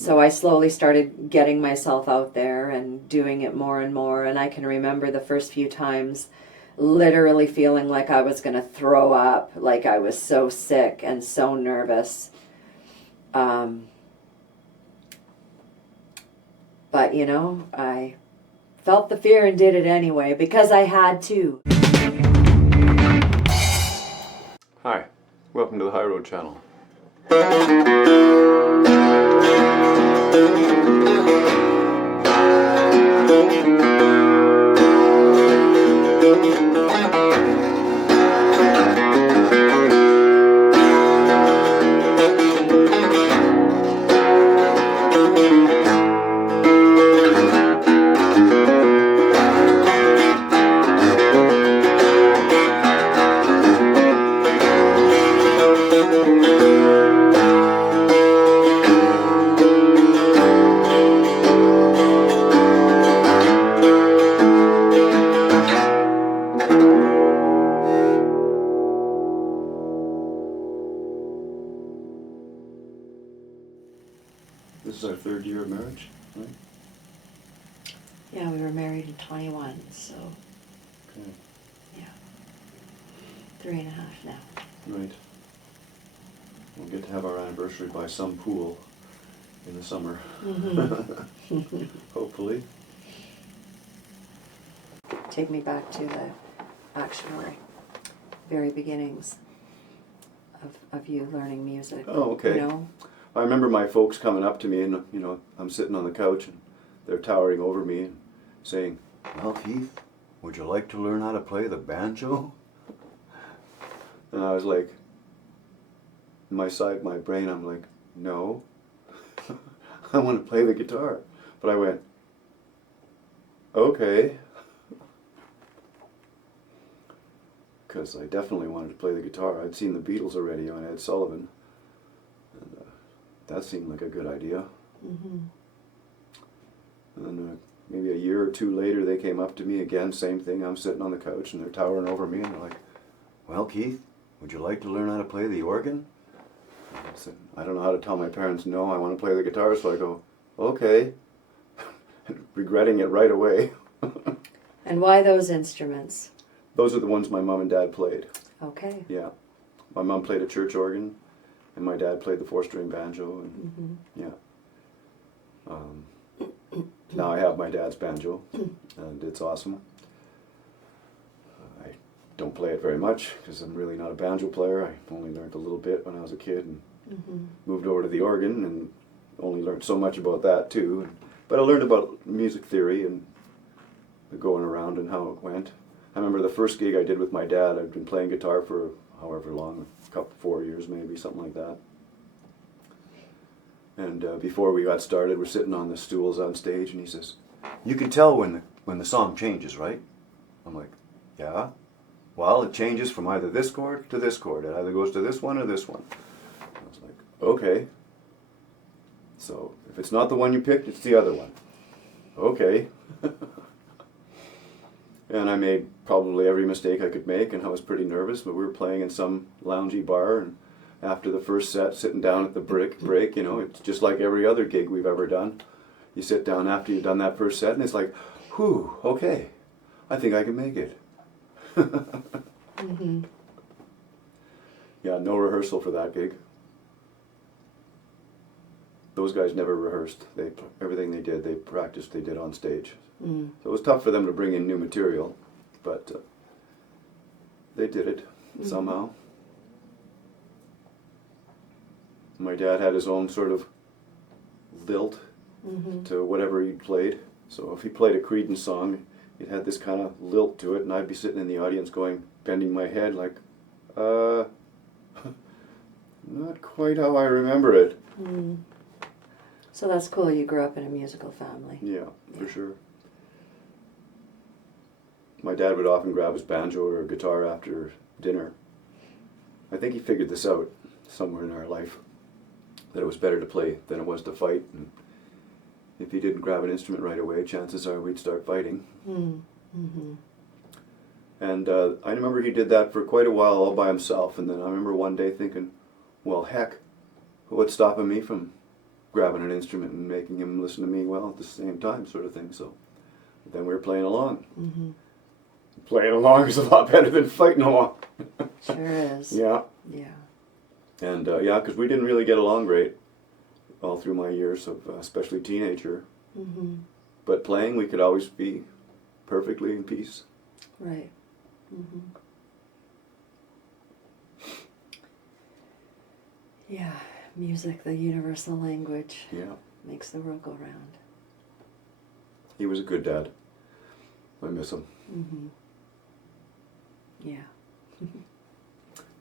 So I slowly started getting myself out there and doing it more and more. And I can remember the first few times literally feeling like I was going to throw up, like I was so sick and so nervous. But, you know, I felt the fear and did it anyway because I had to. Hi, welcome to the High Road Channel. This is our third year of marriage, right? Yeah, we were married in 21, so Okay. yeah, 3.5 now. Right. We'll get to have our anniversary by some pool in the summer. Mm-hmm. Hopefully. Take me back to the actual very beginnings of you learning music. Oh, okay. You know? I remember my folks coming up to me and, you know, I'm sitting on the couch and they're towering over me and saying, "Well, Keith, would you like to learn how to play the banjo?" And I was like, in my brain, I'm like, no, I want to play the guitar. But I went, okay. Because I definitely wanted to play the guitar. I'd seen the Beatles already on Ed Sullivan. And that seemed like a good idea. Mm-hmm. And then maybe a year or two later, they came up to me again, same thing. I'm sitting on the couch and they're towering over me and they're like, "Well, Keith, would you like to learn how to play the organ?" I said, I don't know how to tell my parents no, I want to play the guitar, so I go, okay. Regretting it right away. And why those instruments? Those are the ones my mom and dad played. Okay. Yeah. My mom played a church organ and my dad played the 4-string banjo. And yeah. Now I have my dad's banjo and it's awesome. I don't play it very much because I'm really not a banjo player. I only learned a little bit when I was a kid and moved over to the organ and only learned so much about that too. But I learned about music theory and the going around and how it went. I remember the first gig I did with my dad. I'd been playing guitar for however long, 4 years maybe, something like that. And before we got started, we're sitting on the stools on stage and he says, "You can tell when the song changes, right?" I'm like, "Yeah." "Well, it changes from either this chord to this chord. It either goes to this one or this one." I was like, okay. So if it's not the one you picked, it's the other one. Okay. And I made probably every mistake I could make and I was pretty nervous, but we were playing in some loungy bar and after the first set, sitting down at the break, you know, it's just like every other gig we've ever done. You sit down after you've done that first set and it's like, whew, okay, I think I can make it. Yeah, no rehearsal for that gig. Those guys never rehearsed. Everything they did, they practiced, they did on stage. So it was tough for them to bring in new material, but they did it somehow. My dad had his own sort of lilt to whatever he played. So if he played a Creedence song, it had this kind of lilt to it, and I'd be sitting in the audience going, bending my head like, not quite how I remember it. So that's cool, you grew up in a musical family. Yeah, for sure. My dad would often grab his banjo or guitar after dinner. I think he figured this out somewhere in our life, that it was better to play than it was to fight. And if he didn't grab an instrument right away, chances are we'd start fighting. And I remember he did that for quite a while all by himself. And then I remember one day thinking, well, heck, what's stopping me from grabbing an instrument and making him listen to me well at the same time, sort of thing. So then we were playing along. Mm-hmm. Playing along is a lot better than fighting along. Sure is. Yeah. Yeah. And yeah, because we didn't really get along great all through my years of especially teenager. Mm-hmm. But playing, we could always be perfectly in peace. Right. Mm-hmm. Yeah, music, the universal language. Yeah. Makes the world go round. He was a good dad. I miss him. Mm-hmm. Yeah.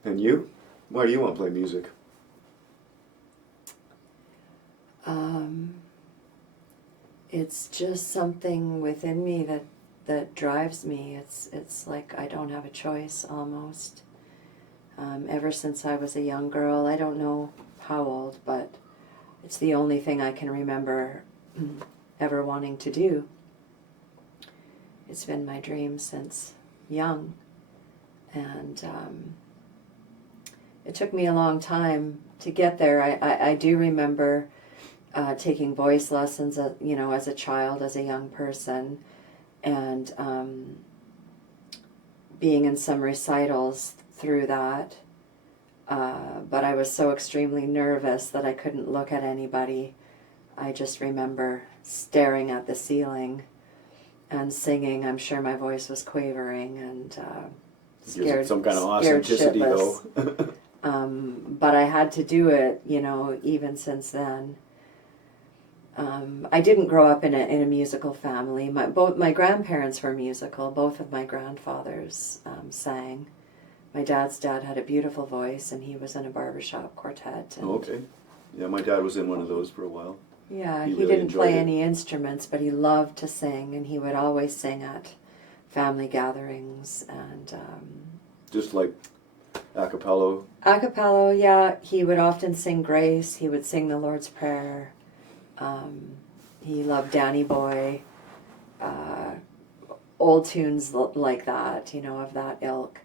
And you? Why do you want to play music? It's just something within me that drives me. It's like I don't have a choice almost. Ever since I was a young girl, I don't know how old, but it's the only thing I can remember ever wanting to do. It's been my dream since young, and it took me a long time to get there. I do remember taking voice lessons, as a child, as a young person, and being in some recitals through that. But I was so extremely nervous that I couldn't look at anybody. I just remember staring at the ceiling and singing. I'm sure my voice was quavering and scared. Some kind of scared authenticity, shitless. though. But I had to do it, even since then. I didn't grow up in a musical family. Both my grandparents were musical. Both of my grandfathers sang. My dad's dad had a beautiful voice, and he was in a barbershop quartet. And Okay. Yeah, my dad was in one of those for a while. yeah, He he really didn't enjoyed play it. any instruments, but he loved to sing, and he would always sing at family gatherings. And Just like a cappella. a cappella, yeah, he would often sing Grace. He would sing the Lord's Prayer. He loved Danny Boy, old tunes like that, of that ilk.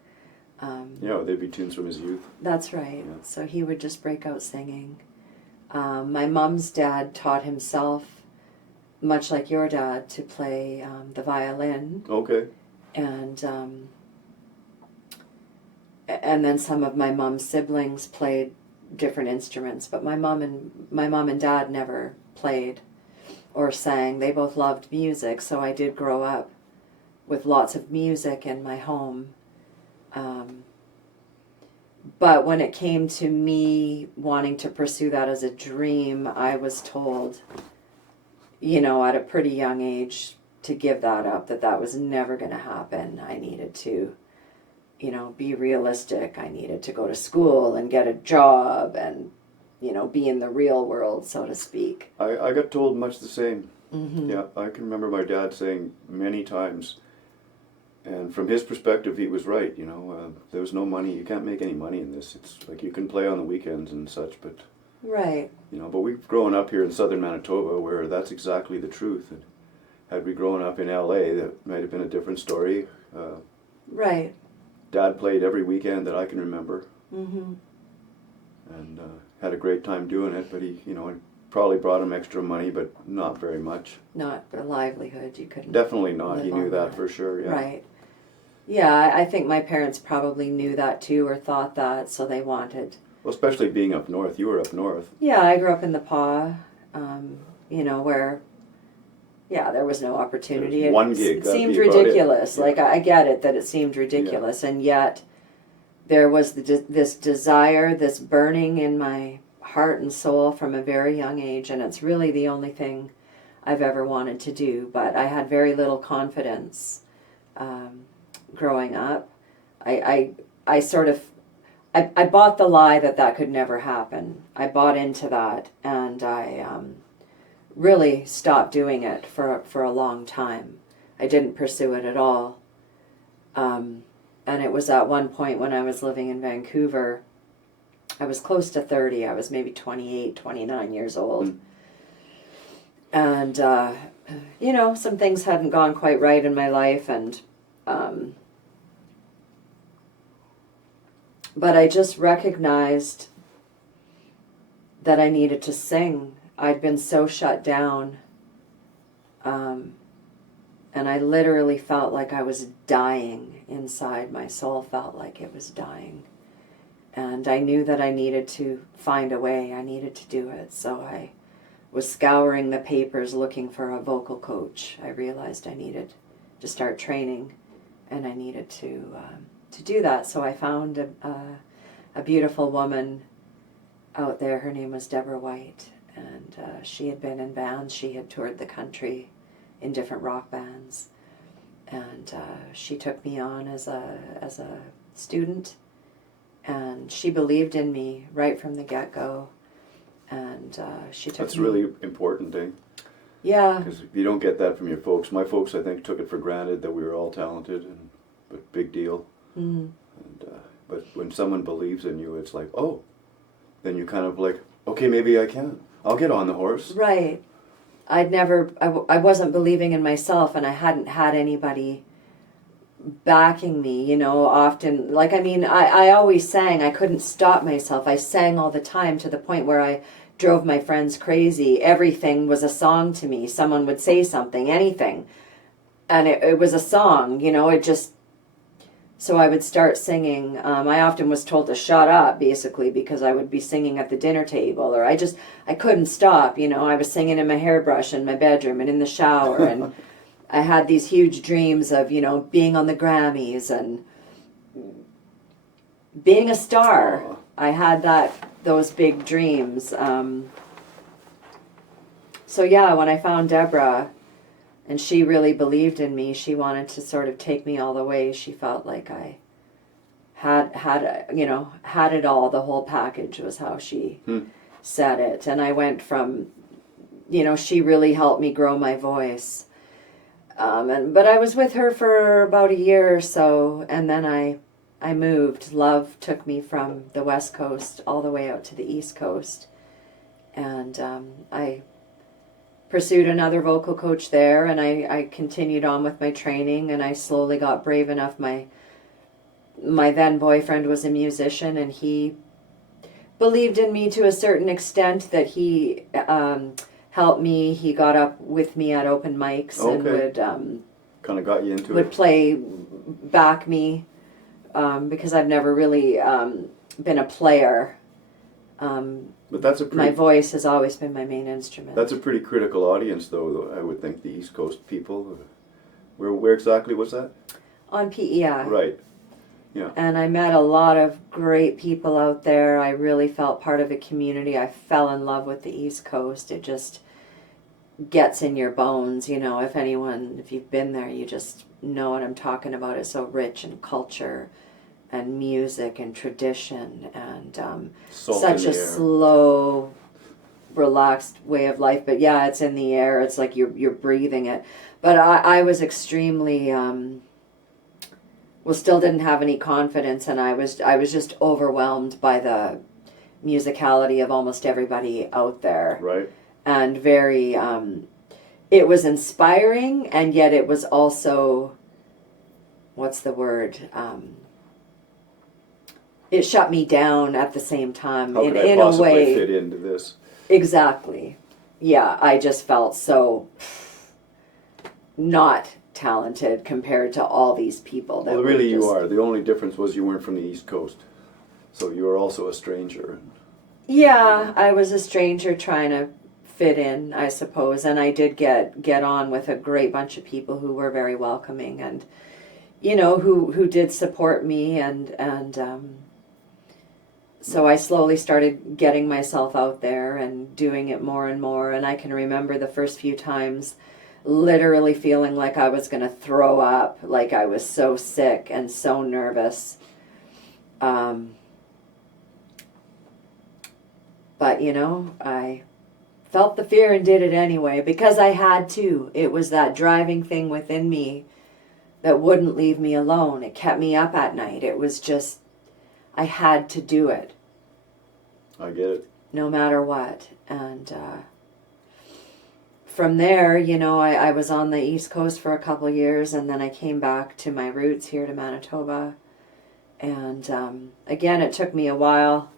Yeah, they'd be tunes from his youth. That's right. Yeah. So he would just break out singing. My mom's dad taught himself, much like your dad, to play the violin. Okay. And then some of my mom's siblings played different instruments, but my mom and dad never played or sang. They both loved music, so I did grow up with lots of music in my home. But when it came to me wanting to pursue that as a dream, I was told, at a pretty young age to give that up, that was never going to happen. I needed to, be realistic. I needed to go to school and get a job and, be in the real world, so to speak. I got told much the same. Mm-hmm. Yeah, I can remember my dad saying many times, and from his perspective, he was right. There was no money. You can't make any money in this. It's like you can play on the weekends and such, but Right. But we've grown up here in southern Manitoba, where that's exactly the truth. And had we grown up in L.A., that might have been a different story. Right. Dad played every weekend that I can remember, Mm-hmm. and had a great time doing it. But he, it probably brought him extra money, but not very much. Not a livelihood. You couldn't. Definitely not. live He knew on that for sure. Yeah. Right. Yeah, I think my parents probably knew that too, or thought that, so they wanted. Well, especially being up north. You were up north. Yeah, I grew up in the PA, where, there was no opportunity. There's one gig, It that'd seemed be about it. ridiculous. Yeah. Like, I get it that it seemed ridiculous, and yet there was this desire, this burning in my heart and soul from a very young age, and it's really the only thing I've ever wanted to do. But I had very little confidence growing up. I bought the lie that could never happen. I bought into that, and I really stopped doing it for a long time. I didn't pursue it at all. And it was at one point when I was living in Vancouver, I was close to 30. I was maybe 28, 29 years old. And, some things hadn't gone quite right in my life, and but I just recognized that I needed to sing, I'd been so shut down. And I literally felt like I was dying inside. My soul felt like it was dying. And I knew that I needed to find a way. I needed to do it. So I was scouring the papers looking for a vocal coach. I realized I needed to start training, and I needed to do that. So I found a beautiful woman out there. Her name was Deborah White, and she had been in bands. She had toured the country in different rock bands, and she took me on as a student, and she believed in me right from the get-go, and she took That's me. really important, eh? Yeah. Because you don't get that from your folks. My folks, I think, took it for granted that we were all talented, but big deal. Mm. And, but when someone believes in you, it's like, oh, then you kind of like, okay, maybe I can. I'll get on the horse. Right. I wasn't believing in myself, and I hadn't had anybody backing me, you know, often. Like, I mean, I always sang. I couldn't stop myself. I sang all the time to the point where I drove my friends crazy. Everything was a song to me. Someone would say something, anything, and it was a song, you know, it just... So I would start singing. I often was told to shut up, basically, because I would be singing at the dinner table, or I couldn't stop, you know. I was singing in my hairbrush in my bedroom and in the shower, and I had these huge dreams of, you know, being on the Grammys and being a star. Aww. I had those big dreams. So yeah, when I found Deborah, and she really believed in me, she wanted to sort of take me all the way. She felt like I had it all. The whole package was how she said it. And I went from, you know, she really helped me grow my voice. But I was with her for about a year or so, and then I moved. Love took me from the West Coast all the way out to the East Coast. And I pursued another vocal coach there, and I continued on with my training, and I slowly got brave enough. My then boyfriend was a musician, and he believed in me to a certain extent that he helped me. He got up with me at open mics and would kind of got you into would it. back me, because I've never really been a player. But that's My voice has always been my main instrument. That's a pretty critical audience, though. I would think the East Coast people. Where exactly was that? On PEI. Right. Yeah. And I met a lot of great people out there. I really felt part of a community. I fell in love with the East Coast. It just gets in your bones, you know. If you've been there, you just know what I'm talking about. It's so rich in culture and music and tradition, and such a slow, relaxed way of life. But yeah, it's in the air. It's like you're breathing it. But I was extremely still didn't have any confidence, and I was just overwhelmed by the musicality of almost everybody out there. Right. And very it was inspiring, and yet it was also, what's the word? It shut me down at the same time. How could I possibly fit into this? Exactly. Yeah, I just felt so not talented compared to all these people. That Well, really you are. The only difference was you weren't from the East Coast. So you were also a stranger. Yeah, I was a stranger trying to fit in, I suppose. And I did get on with a great bunch of people who were very welcoming, and, you know, who did support me, and so I slowly started getting myself out there and doing it more and more. And I can remember the first few times literally feeling like I was going to throw up, like I was so sick and so nervous. But, you know, I felt the fear and did it anyway, because I had to. It was that driving thing within me that wouldn't leave me alone. It kept me up at night. It was just, I had to do it. I get it. No matter what. And from there, you know, I was on the East Coast for a couple of years, and then I came back to my roots here to Manitoba. And again, it took me a while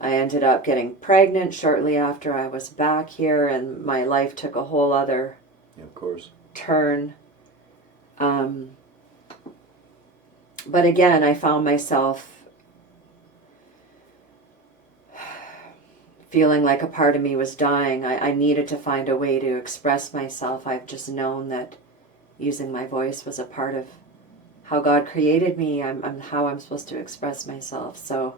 I ended up getting pregnant shortly after I was back here, and my life took a whole other Of course. turn. But again, I found myself feeling like a part of me was dying. I needed to find a way to express myself. I've just known that using my voice was a part of how God created me. I'm how I'm supposed to express myself. So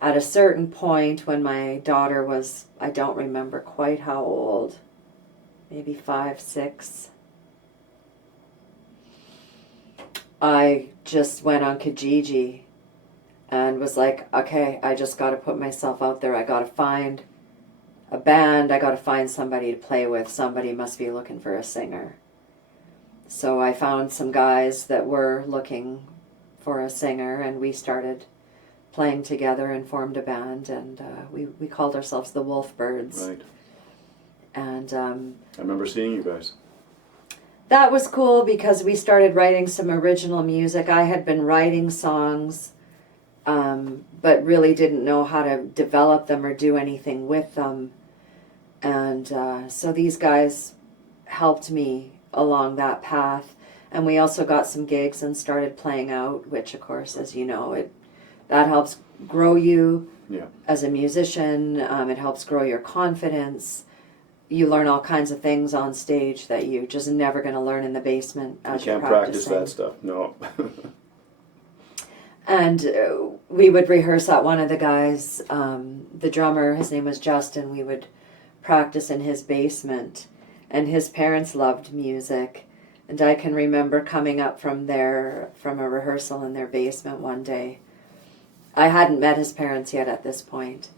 at a certain point when my daughter was, I don't remember quite how old, maybe 5, 6, I just went on Kijiji and was like, okay, I just got to put myself out there. I got to find a band. I got to find somebody to play with. Somebody must be looking for a singer. So I found some guys that were looking for a singer, and we started playing together and formed a band, and we called ourselves the Wolfbirds. Right. And I remember seeing you guys. that was cool because we started writing some original music. I had been writing songs, but really didn't know how to develop them or do anything with them. And so these guys helped me along that path. And we also got some gigs and started playing out, which, of course, as you know, that helps grow you as a musician. It helps grow your confidence. You learn all kinds of things on stage that you're just never going to learn in the basement as you're practicing. You can't practice that stuff, no. And we would rehearse at one of the guys, the drummer, his name was Justin, we would practice in his basement. And his parents loved music. And I can remember coming up from a rehearsal in their basement one day. I hadn't met his parents yet at this point.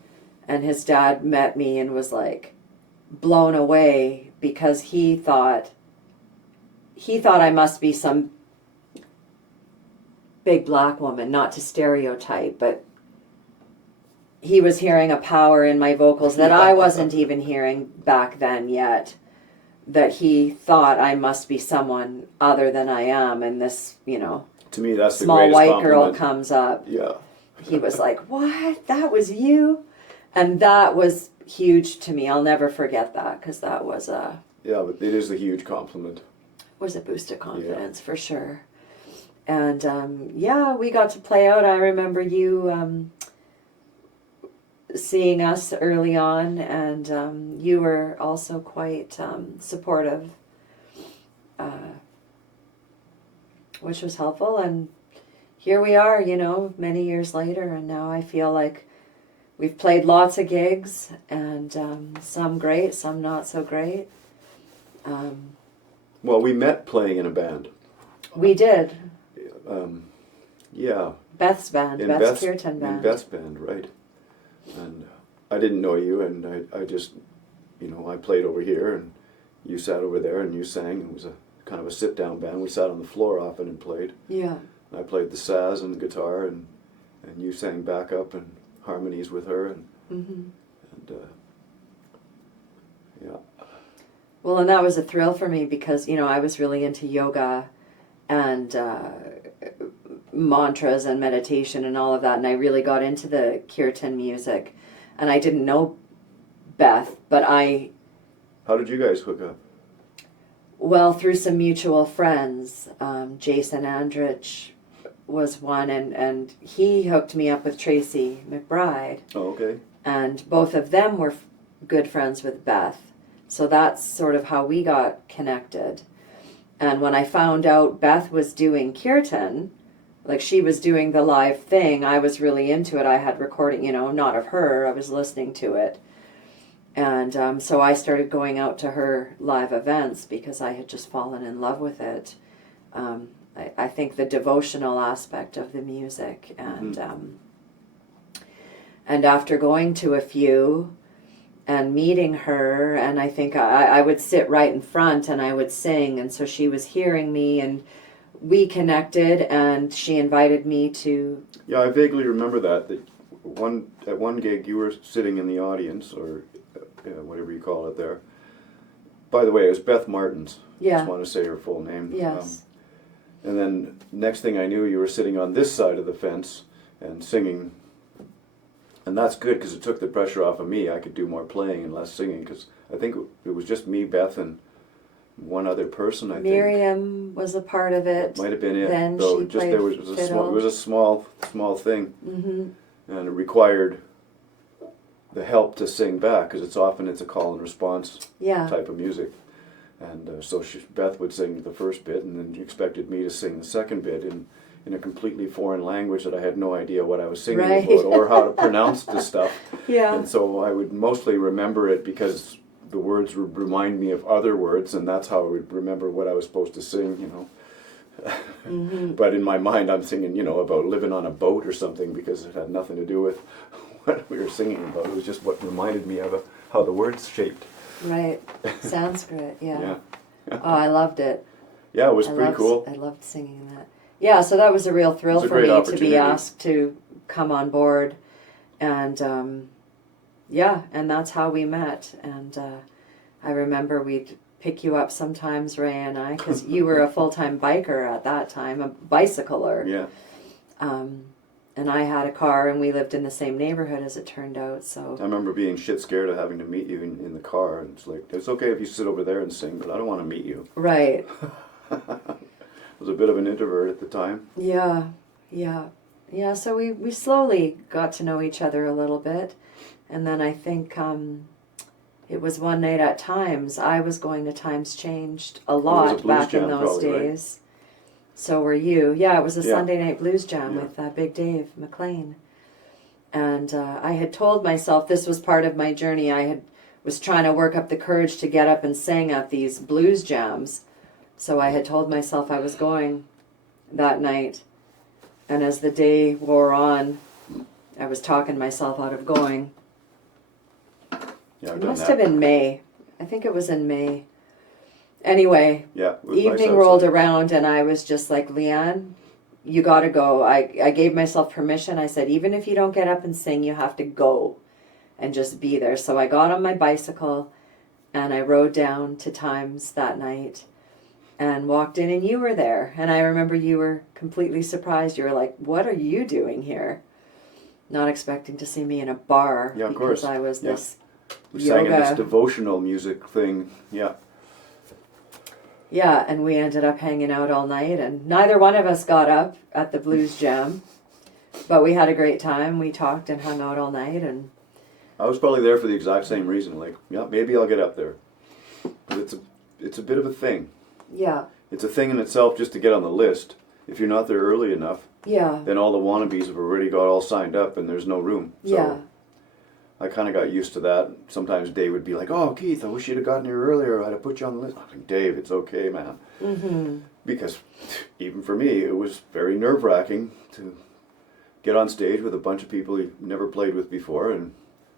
And his dad met me and was like blown away because he thought I must be some big black woman, not to stereotype, but he was hearing a power in my vocals that I wasn't even hearing back then yet, that he thought I must be someone other than I am. And this, to me, that's small the white compliment. Girl comes up. Yeah. He was like, what? That was you? And that was huge to me. I'll never forget that, because that was a... Yeah, but it is a huge compliment. Was a boost of confidence, for sure. And, we got to play out. I remember you seeing us early on, and you were also quite supportive, which was helpful. And here we are, many years later, and now I feel like we've played lots of gigs, and some great, some not so great. Well, we met playing in a band. We did. Yeah. Beth's band, Beth's Kirtan band. In Beth's band, right. And I didn't know you, and I just, I played over here, and you sat over there, and you sang. It was a kind of a sit-down band. We sat on the floor often and played. Yeah. I played the saz and the guitar, and you sang backup and harmonies with her, and yeah. Well, and that was a thrill for me because, I was really into yoga and mantras and meditation and all of that, and I really got into the kirtan music, and I didn't know Beth, but How did you guys hook up? Well, through some mutual friends. Jason Andrich was one, and he hooked me up with Tracy McBride. Oh, okay. And both of them were good friends with Beth. So that's sort of how we got connected. And when I found out Beth was doing kirtan, like she was doing the live thing, I was really into it. I had recording, not of her, I was listening to it. And so I started going out to her live events because I had just fallen in love with it. I think the devotional aspect of the music. And and after going to a few and meeting her, and I think I would sit right in front and I would sing, and so she was hearing me, and we connected, and she invited me to... Yeah, I vaguely remember that at one gig you were sitting in the audience, or whatever you call it there. By the way, it was Beth Martins. Yeah. Just want to say her full name. Yes. And then next thing I knew, you were sitting on this side of the fence and singing And that's good because it took the pressure off of me. I could do more playing and less singing because I think it was just me, Beth, and one other person. I think Miriam was a part of it. might have been it. Then though she just played there was a fiddle. it was a small thing, Mm-hmm. and it required the help to sing back because it's a call and response Yeah. type of music. And so Beth would sing the first bit, and then you expected me to sing the second bit in a completely foreign language that I had no idea what I was singing Right. about or how to pronounce the stuff. Yeah. And so I would mostly remember it because the words would remind me of other words, and that's how I would remember what I was supposed to sing, you know. Mm-hmm. But in my mind, I'm singing, you know, about living on a boat or something because it had nothing to do with what we were singing about. It was just what reminded me of how the words shaped. Right. Sanskrit, yeah. Yeah. Oh, I loved it. Yeah, it was pretty cool. I loved singing that. Yeah, so that was a real thrill It was a for great me to opportunity. be asked to come on board. And yeah, and that's how we met. And I remember we'd pick you up sometimes, Ray and I, because you were a full-time biker at that time, a bicycler. Yeah. And I had a car, and we lived in the same neighborhood, as it turned out. So I remember being shit scared of having to meet you in the car. And it's like, it's okay if you sit over there and sing, but I don't want to meet you. right, I was a bit of an introvert at the time. yeah. So we slowly got to know each other a little bit, and then I think it was one night at Times. I was going to Times Changed a lot It was a blues back in jam, those probably, right? days. So were you? Yeah, it was a Yeah. Sunday night blues jam Yeah. with Big Dave McLean. And I had told myself this was part of my journey. Was trying to work up the courage to get up and sing at these blues jams. So I had told myself I was going that night. And as the day wore on, I was talking myself out of going. Yeah, I've It done must that. have been May. I think it was in May. Anyway, Yeah, it was nice evening rolled outside. around and I was just like, Leanne, you gotta go. I gave myself permission. I said, even if you don't get up and sing, you have to go and just be there. So I got on my bicycle and I rode down to Times that night and walked in, and you were there. And I remember you were completely surprised. You were like, what are you doing here? Not expecting to see me in a bar. Yeah, of because course. I was Yeah. this We sang in this yoga. devotional music thing. Yeah. Yeah, and we ended up hanging out all night, and neither one of us got up at the blues jam, but we had a great time. We talked and hung out all night, and I was probably there for the exact same reason. Like, yeah, maybe I'll get up there. But it's a bit of a thing. yeah, It's a thing in itself just to get on the list. If you're not there early enough, yeah, then all the wannabes have already got all signed up and there's no room. So yeah, I kind of got used to that. Sometimes Dave would be like, "Oh, Keith, I wish you'd have gotten here earlier. I'd have put you on the list." I'm like, "Dave, it's okay, man." mm-hmm, Because even for me, it was very nerve-wracking to get on stage with a bunch of people you've never played with before and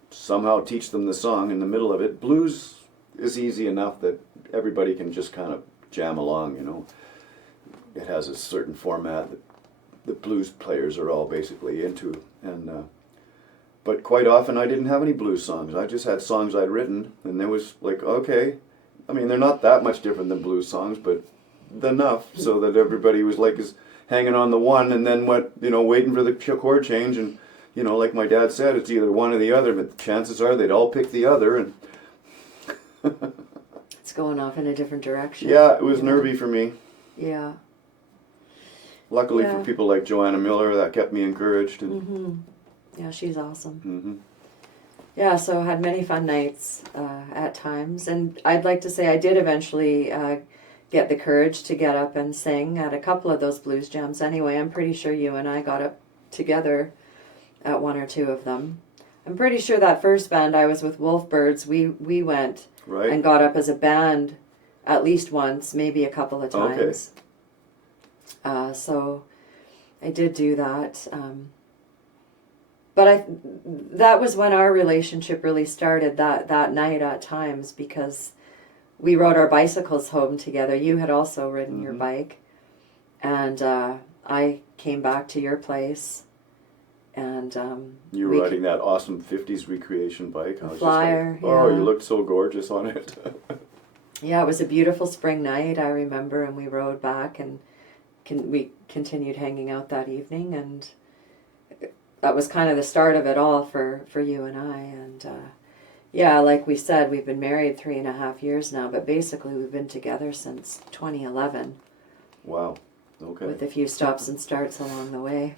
somehow teach them the song in the middle of it. Blues is easy enough that everybody can just kind of jam along, you know. It has a certain format that the blues players are all basically into. But quite often I didn't have any blues songs. I just had songs I'd written, and there was like, okay. I mean, they're not that much different than blues songs, but enough so that everybody was like is hanging on the one and then waiting for the chord change. And, you know, like my dad said, it's either one or the other, but the chances are they'd all pick the other. And it's going off in a different direction. yeah, it was Yeah. nervy for me. Yeah, Luckily Yeah. for people like Joanna Miller, that kept me encouraged. And, mm-hmm. Yeah, she's awesome. mm-hmm. Yeah, so had many fun nights at times, and I'd like to say I did eventually get the courage to get up and sing at a couple of those blues jams. Anyway, I'm pretty sure you and I got up together at one or two of them. I'm pretty sure that first band I was with Wolfbirds, we went Right? and got up as a band at least once, maybe a couple of Okay. times. So I did do that. But that was when our relationship really started that night at Times, because we rode our bicycles home together. You had also ridden your Mhm. bike, and I came back to your place, and You were we riding that awesome 50s recreation bike. I was Flyer, just like, oh, yeah. you looked so gorgeous on it. yeah, it was a beautiful spring night, I remember, and we rode back, and we continued hanging out that evening, and that was kind of the start of it all for you and I. And yeah, like we said, we've been married 3.5 years now, but basically we've been together since 2011. Wow. Okay. With a few stops and starts along the way.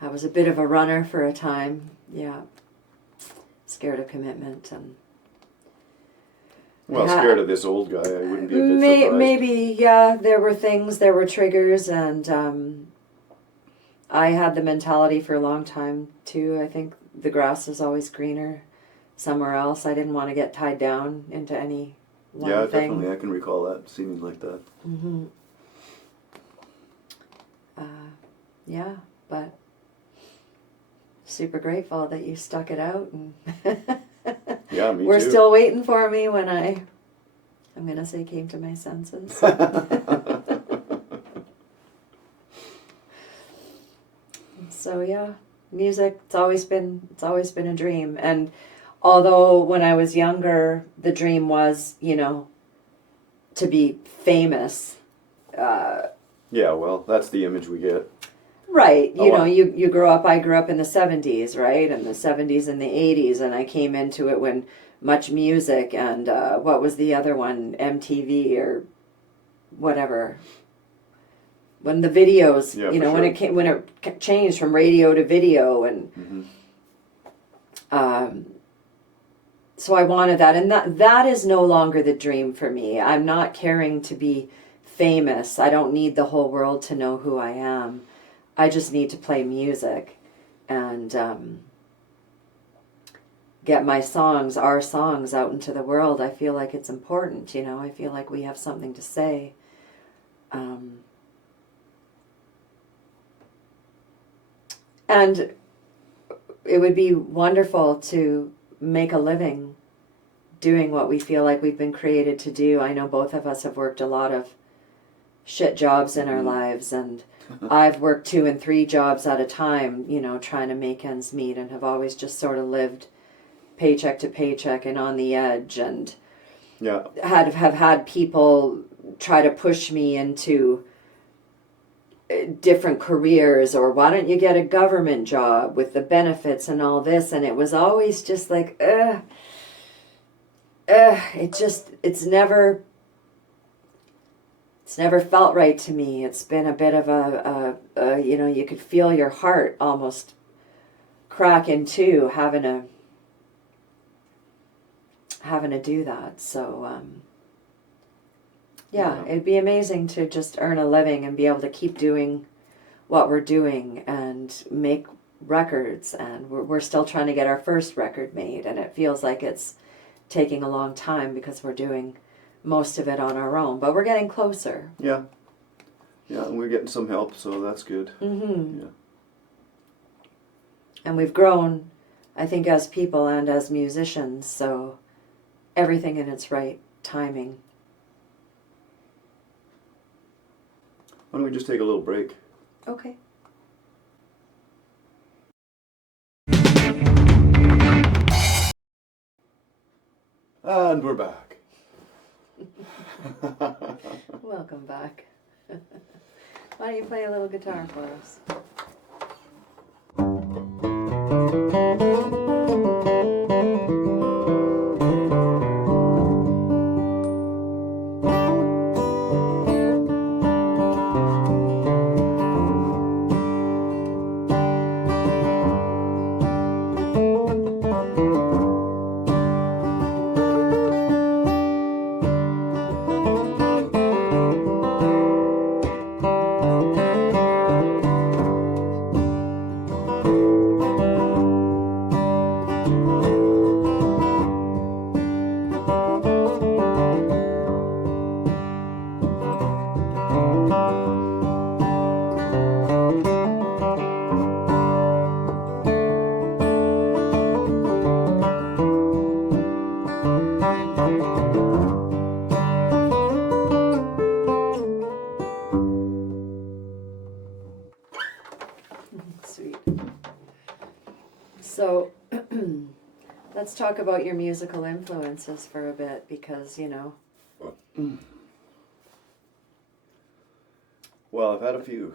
I was a bit of a runner for a time. Yeah. Scared of commitment and. Well, scared of this old guy, I wouldn't be a bit surprised. Maybe, yeah. There were triggers, and I had the mentality for a long time too. I think the grass is always greener somewhere else. I didn't want to get tied down into any one thing. Definitely. I can recall that seeming like that. Mm-hmm. Yeah, but super grateful that you stuck it out, and yeah, me we're too. still waiting for me when I'm gonna say came to my senses. So yeah, music, it's always been a dream. And although when I was younger the dream was, to be famous, yeah, well, that's the image we get. right, you grow up, I grew up in the 70s, right? In the 70s and the 80s, and I came into it when Much Music and what was the other one, MTV or whatever. When the videos, sure. when it changed from radio to video, and so I wanted that, and that is no longer the dream for me. I'm not caring to be famous. I don't need the whole world to know who I am. I just need to play music and get my songs, our songs, out into the world. I feel like it's important, I feel like we have something to say. And it would be wonderful to make a living doing what we feel like we've been created to do. I know both of us have worked a lot of shit jobs in our lives, and I've worked 2 and 3 jobs at a time, trying to make ends meet, and have always just sort of lived paycheck to paycheck and on the edge, and have had people try to push me into different careers, or why don't you get a government job with the benefits and all this, and it was always just like it's never felt right to me. It's been a bit of a you could feel your heart almost crack in two having to do that. So yeah, it'd be amazing to just earn a living and be able to keep doing what we're doing and make records. And we're still trying to get our first record made, and it feels like it's taking a long time because we're doing most of it on our own, but we're getting closer. Yeah, and we're getting some help, so that's good. Mm-hmm. Yeah. And we've grown, I think, as people and as musicians, so everything in its right timing. Why don't we just take a little break? Okay. And we're back. Welcome back. Why don't you play a little guitar for us? Sweet. So, let's talk about your musical influences for a bit, because, Well, I've had a few.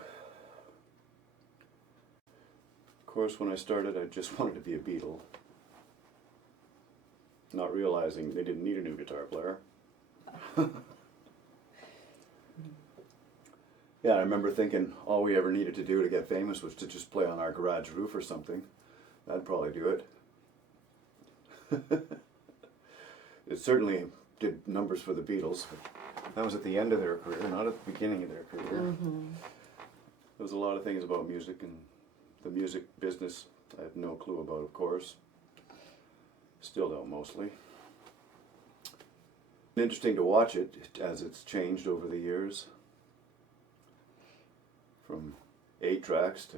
course, when I started, I just wanted to be a Beatle, not realizing they didn't need a new guitar player. Yeah, I remember thinking all we ever needed to do to get famous was to just play on our garage roof or something. That'd probably do it. It certainly did numbers for the Beatles, but that was at the end of their career, not at the beginning of their career. Mm-hmm. There's a lot of things about music, and the music business I have no clue about, of course. Still don't, mostly. Interesting to watch it as it's changed over the years. From 8 tracks to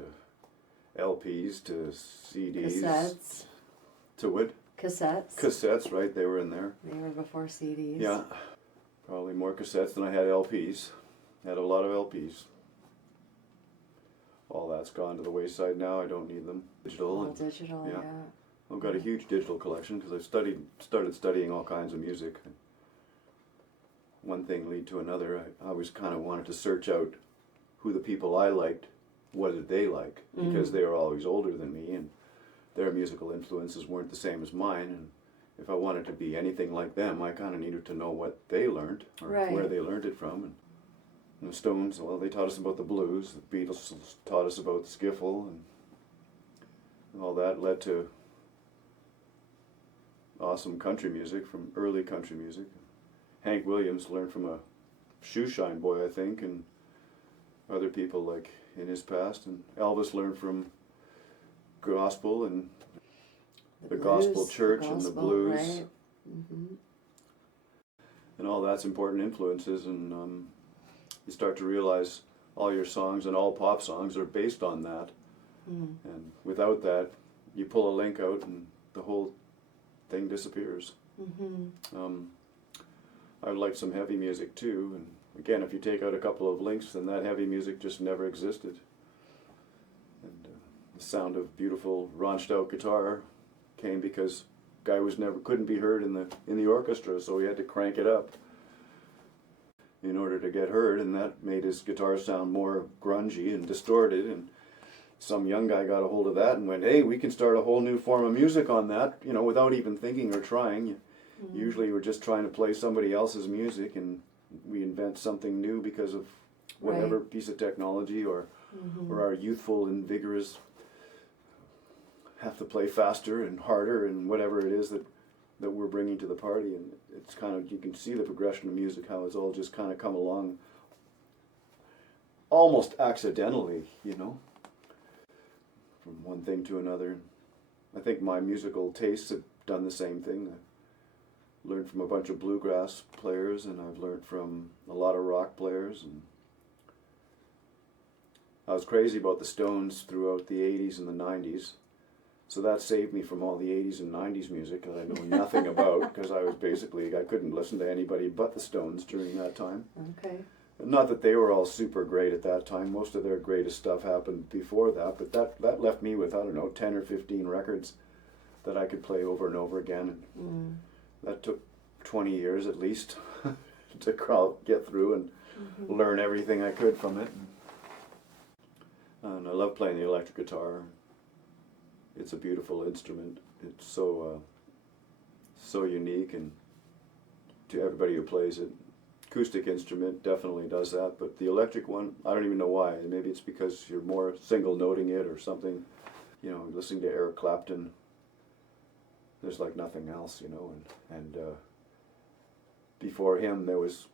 LPs to CDs. Cassettes. To what? Cassettes. Cassettes, right, they were in there. They were before CDs. Yeah, probably more cassettes than I had LPs. Had a lot of LPs. All that's gone to the wayside now. I don't need them. Digital. All digital, yeah. I've got a huge digital collection because I've started studying all kinds of music. One thing lead to another. I always kind of wanted to search out who the people I liked, what did they like, because they were always older than me and their musical influences weren't the same as mine. And if I wanted to be anything like them, I kind of needed to know what they learned or where they learned it from. And the Stones, well, they taught us about the blues. The Beatles taught us about the skiffle, and all that led to awesome country music, from early country music. Hank Williams learned from a shoeshine boy, I think, and other people like in his past. And Elvis learned from gospel and the gospel church and the blues. Right. Mm-hmm. And all that's important influences, and you start to realize all your songs and all pop songs are based on that. And without that, you pull a link out and the whole thing disappears. I like some heavy music too, and again, if you take out a couple of links, then that heavy music just never existed. And the sound of beautiful raunched out guitar came because guy couldn't be heard in the orchestra, so he had to crank it up in order to get heard, and that made his guitar sound more grungy and distorted. And some young guy got a hold of that and went, "Hey, we can start a whole new form of music on that," without even thinking or trying. Usually we're just trying to play somebody else's music, and we invent something new because of whatever piece of technology or our youthful and vigorous have to play faster and harder and whatever it is that we're bringing to the party. And it's kind of, you can see the progression of music, how it's all just kind of come along almost accidentally, from one thing to another. I think my musical tastes have done the same thing. I learned from a bunch of bluegrass players, and I've learned from a lot of rock players. And I was crazy about the Stones throughout the 80s and the 90s. So that saved me from all the 80s and 90s music that I know nothing about, because I couldn't listen to anybody but the Stones during that time. Okay. Not that they were all super great at that time. Most of their greatest stuff happened before that, but that left me with, 10 or 15 records that I could play over and over again. And that took 20 years at least to get through and learn everything I could from it. And I love playing the electric guitar. It's a beautiful instrument. It's so unique, and to everybody who plays it. Acoustic instrument definitely does that, but the electric one, I don't even know why. Maybe it's because you're more single noting it or something. Listening to Eric Clapton, there's like nothing else, and before him there was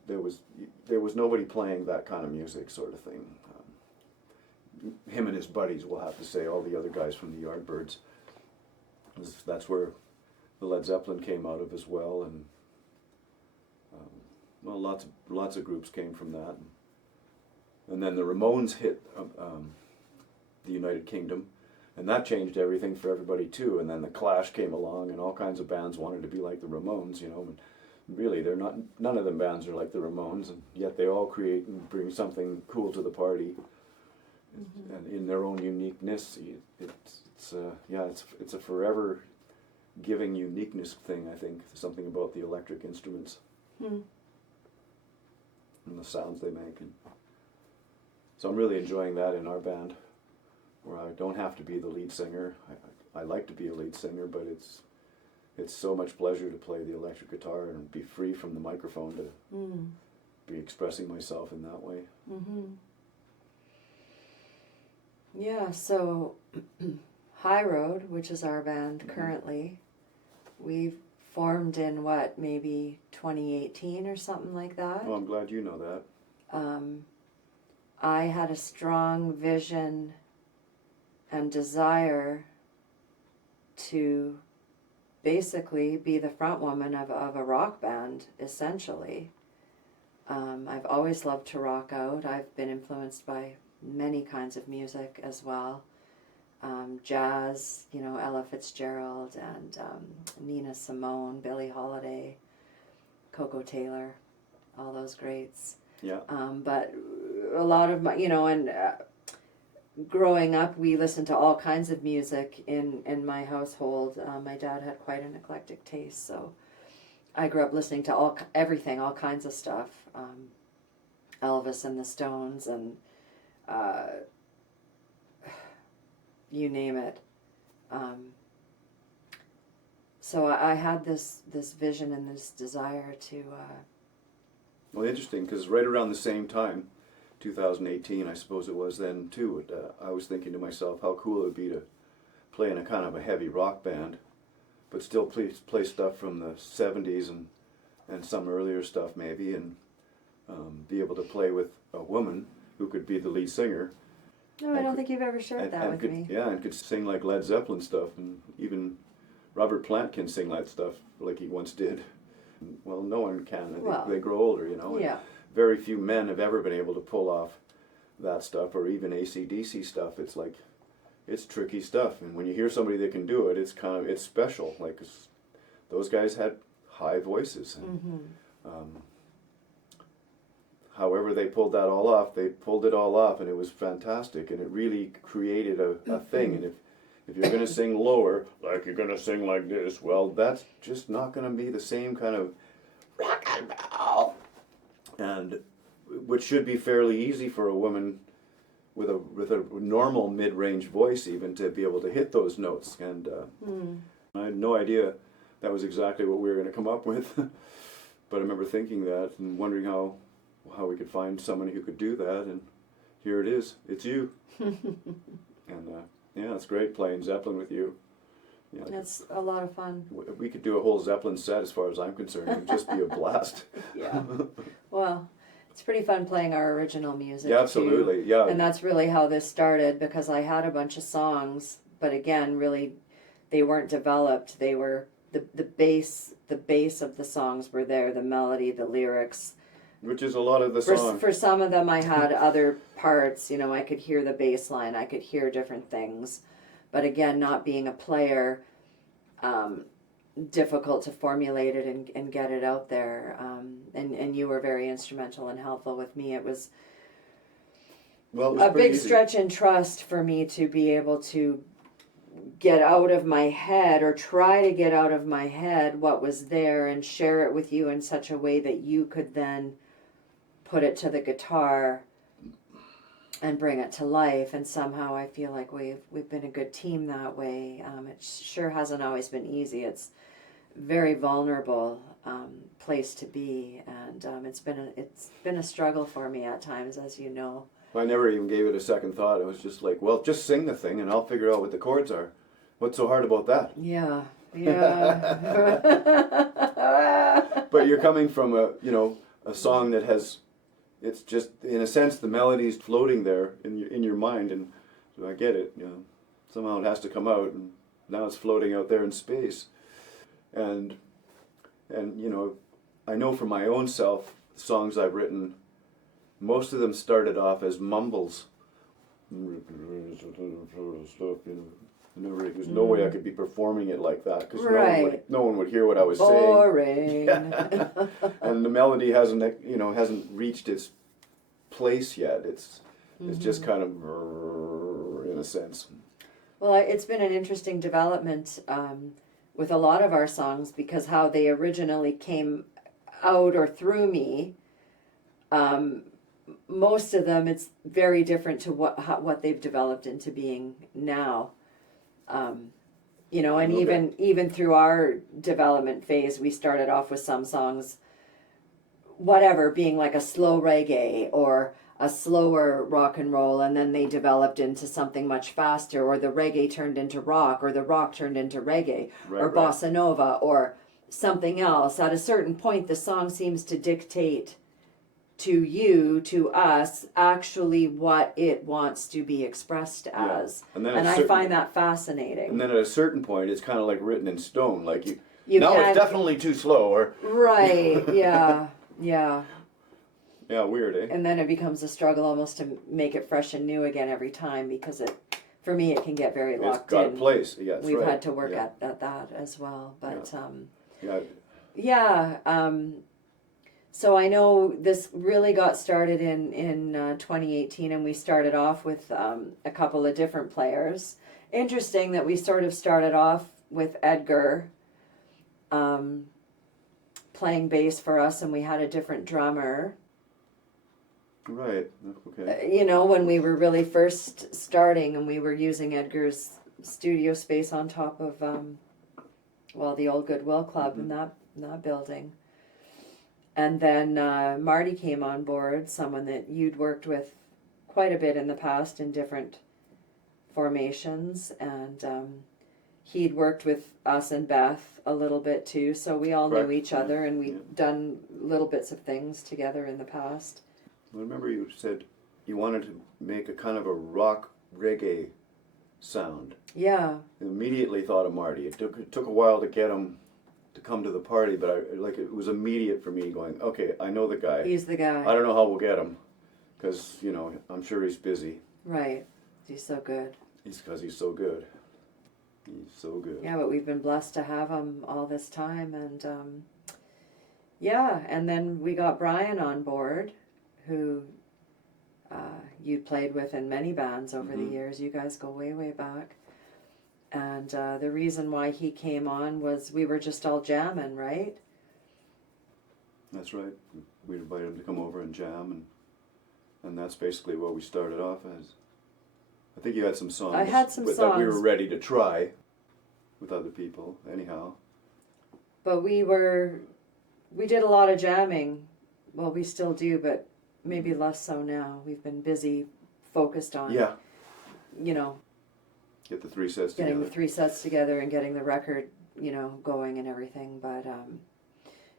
nobody playing that kind of music, sort of thing. Him and his buddies, we'll have to say, all the other guys from the Yardbirds. That's where the Led Zeppelin came out of as well, and lots of groups came from that. And then the Ramones hit the United Kingdom, and that changed everything for everybody too. And then the Clash came along, and all kinds of bands wanted to be like the Ramones, And really, none of them bands are like the Ramones, and yet they all create and bring something cool to the party. And in their own uniqueness, it's a forever giving uniqueness thing. I think something about the electric instruments and the sounds they make. And so I'm really enjoying that in our band where I don't have to be the lead singer. I like to be a lead singer, but it's so much pleasure to play the electric guitar and be free from the microphone to be expressing myself in that way. Mm-hmm. Yeah, so High Road, which is our band currently, we've formed in maybe 2018 or something like that. Well, I'm glad you know that. I had a strong vision and desire to basically be the front woman of a rock band, essentially. I've always loved to rock out. I've been influenced by many kinds of music as well. Jazz, Ella Fitzgerald and Nina Simone, Billie Holiday, Coco Taylor, all those greats. Yeah. But a lot of my, growing up, we listened to all kinds of music in my household. My dad had quite an eclectic taste, so I grew up listening to everything, all kinds of stuff. Elvis and the Stones and you name it. So I had this vision and this desire to... Well, interesting, because right around the same time, 2018, I suppose it was then too, I was thinking to myself how cool it would be to play in a kind of a heavy rock band, but still play stuff from the 70s and some earlier stuff maybe, and be able to play with a woman who could be the lead singer. No, I don't think you've ever shared that with me. Yeah, and could sing like Led Zeppelin stuff, and even Robert Plant can sing that stuff like he once did. Well, no one can. I think they grow older, Yeah. Very few men have ever been able to pull off that stuff, or even AC/DC stuff. It's like, it's tricky stuff, and when you hear somebody that can do it, it's special. Like, those guys had high voices, and however they pulled that all off, they pulled it all off, and it was fantastic, and it really created a thing. And if you're going to sing lower, like you're going to sing like this, well, that's just not going to be the same kind of rock and roll. And which should be fairly easy for a woman with a normal mid-range voice even to be able to hit those notes. And I had no idea that was exactly what we were going to come up with. But I remember thinking that and wondering how we could find somebody who could do that, and here it is. It's you. And yeah, it's great playing Zeppelin with you. Yeah, it's a lot of fun. We could do a whole Zeppelin set as far as I'm concerned. It would just be a blast. Yeah. Well, it's pretty fun playing our original music. Yeah, absolutely. Too. Yeah. And that's really how this started, because I had a bunch of songs, but again, really, they weren't developed. They were the base of the songs were there, the melody, the lyrics. Which is a lot of the song. For some of them, I had other parts. I could hear the bass line. I could hear different things. But again, not being a player, difficult to formulate it and get it out there. And you were very instrumental and helpful with me. It was a big stretch in trust for me to be able to get out of my head, or try to get out of my head what was there, and share it with you in such a way that you could then put it to the guitar and bring it to life. And somehow I feel like we've been a good team that way. It sure hasn't always been easy. It's a very vulnerable place to be, and it's been a struggle for me at times, as you know. I never even gave it a second thought. I was just like, well, just sing the thing and I'll figure out what the chords are. What's so hard about that? Yeah. But you're coming from a song that has, it's just, in a sense, the melody's floating there in your mind, and so I get it. Somehow it has to come out, and now it's floating out there in space. And I know for my own self, songs I've written, most of them started off as mumbles. There's no way I could be performing it like that, because no one would hear what I was saying. And the melody hasn't reached its place yet. It's just kind of in a sense. Well, it's been an interesting development with a lot of our songs, because how they originally came out or through me most of them, it's very different to what they've developed into being now. You know, and Okay. even through our development phase, we started off with some songs, whatever, being like a slow reggae or a slower rock and roll, and then they developed into something much faster, or the reggae turned into rock, or the rock turned into reggae, Right, or right. bossa nova, or something else. At a certain point, the song seems to dictate to you, to us, actually what it wants to be expressed as. And then And at I certain- find that fascinating. And then at a certain point, it's kind of like written in stone. Like You now can't- it's definitely too slow. Or Right, yeah, yeah. yeah, weird, eh? And then it becomes a struggle almost to make it fresh and new again every time, because for me, it can get very It's locked got in. a place. Yeah, that's We've right. had to work Yeah. at that as well. But Yeah. so I know this really got started in 2018, and we started off with a couple of different players. Interesting that we sort of started off with Edgar playing bass for us, and we had a different drummer. Right. Okay. You know, when we were really first starting, and we were using Edgar's studio space on top of the old Goodwill Club in that building. And then Marty came on board, someone that you'd worked with quite a bit in the past in different formations, and he'd worked with us and Beth a little bit too, so we all Correct. knew each other, and we'd Yeah. done little bits of things together in the past. I remember you said you wanted to make a kind of a rock reggae sound. Yeah. I immediately thought of Marty. It took a while to get him to come to the party, but it was immediate for me going, okay, I know the guy. He's the guy. I don't know how we'll get him, because, I'm sure he's busy. Right. He's so good. Because he's so good. He's so good. Yeah, but we've been blessed to have him all this time, and and then we got Brian on board, who you played with in many bands over the years. You guys go way, way back. And the reason why he came on was we were just all jamming, right? That's right. We invited him to come over and jam, and that's basically what we started off as. I think you had some songs I had some that we songs. were ready to try with other people, anyhow. But we did a lot of jamming. Well, we still do, but maybe less so now. We've been busy, focused on, Yeah, you know, get the 3 sets getting together. the 3 sets together and getting the record, going and everything. But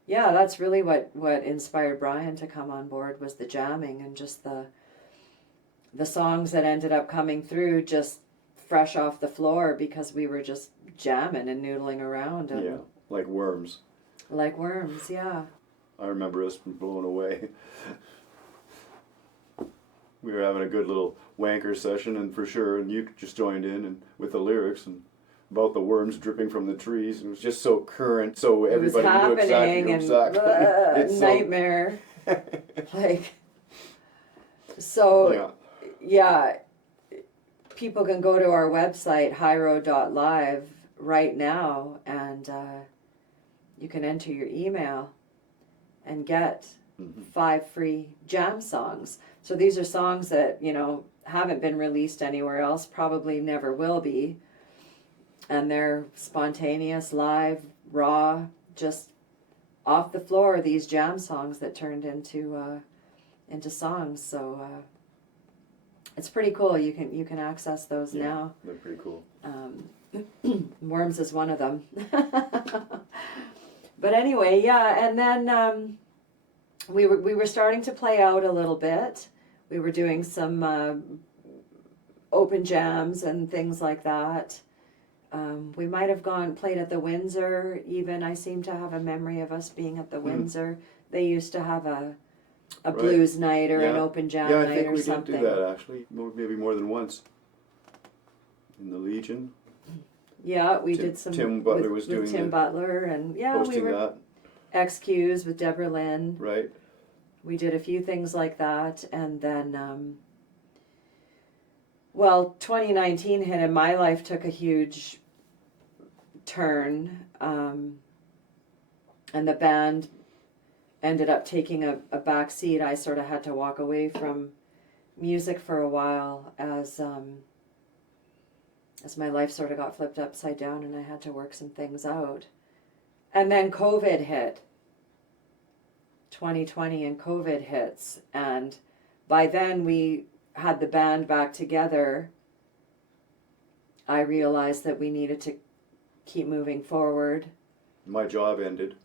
that's really what inspired Brian to come on board, was the jamming and just the songs that ended up coming through just fresh off the floor, because we were just jamming and noodling around. And Yeah, like Worms. Like Worms, yeah. I remember us being blown away. We were having a good little wanker session, and for sure, and you just joined in and with the lyrics and about the worms dripping from the trees. It was just so current, so It was everybody knew happening, exactly. and It's so- nightmare. Like, so, yeah, people can go to our website, highroad.live, right now, and you can enter your email and get 5 free jam songs. So these are songs that, haven't been released anywhere else, probably never will be. And they're spontaneous, live, raw, just off the floor, these jam songs that turned into songs. So it's pretty cool. You can access those now. They're pretty cool. Worms is one of them. But anyway, and then we were starting to play out a little bit. We were doing some open jams and things like that. We might have played at the Windsor even. I seem to have a memory of us being at the Windsor. They used to have a Right. blues night or an open jam I night think or we something. did do that actually, maybe more than once. In the Legion. Yeah, we did some. Tim Butler with, was with doing Tim the Butler, and we hosting were that, XQs with Deborah Lynn. right? We did a few things like that, and then 2019 hit, and my life took a huge turn, and the band ended up taking a back seat. I sort of had to walk away from music for a while as my life sort of got flipped upside down and I had to work some things out. And then COVID hit. 2020 and COVID hits. And by then we had the band back together. I realized that we needed to keep moving forward. My job ended.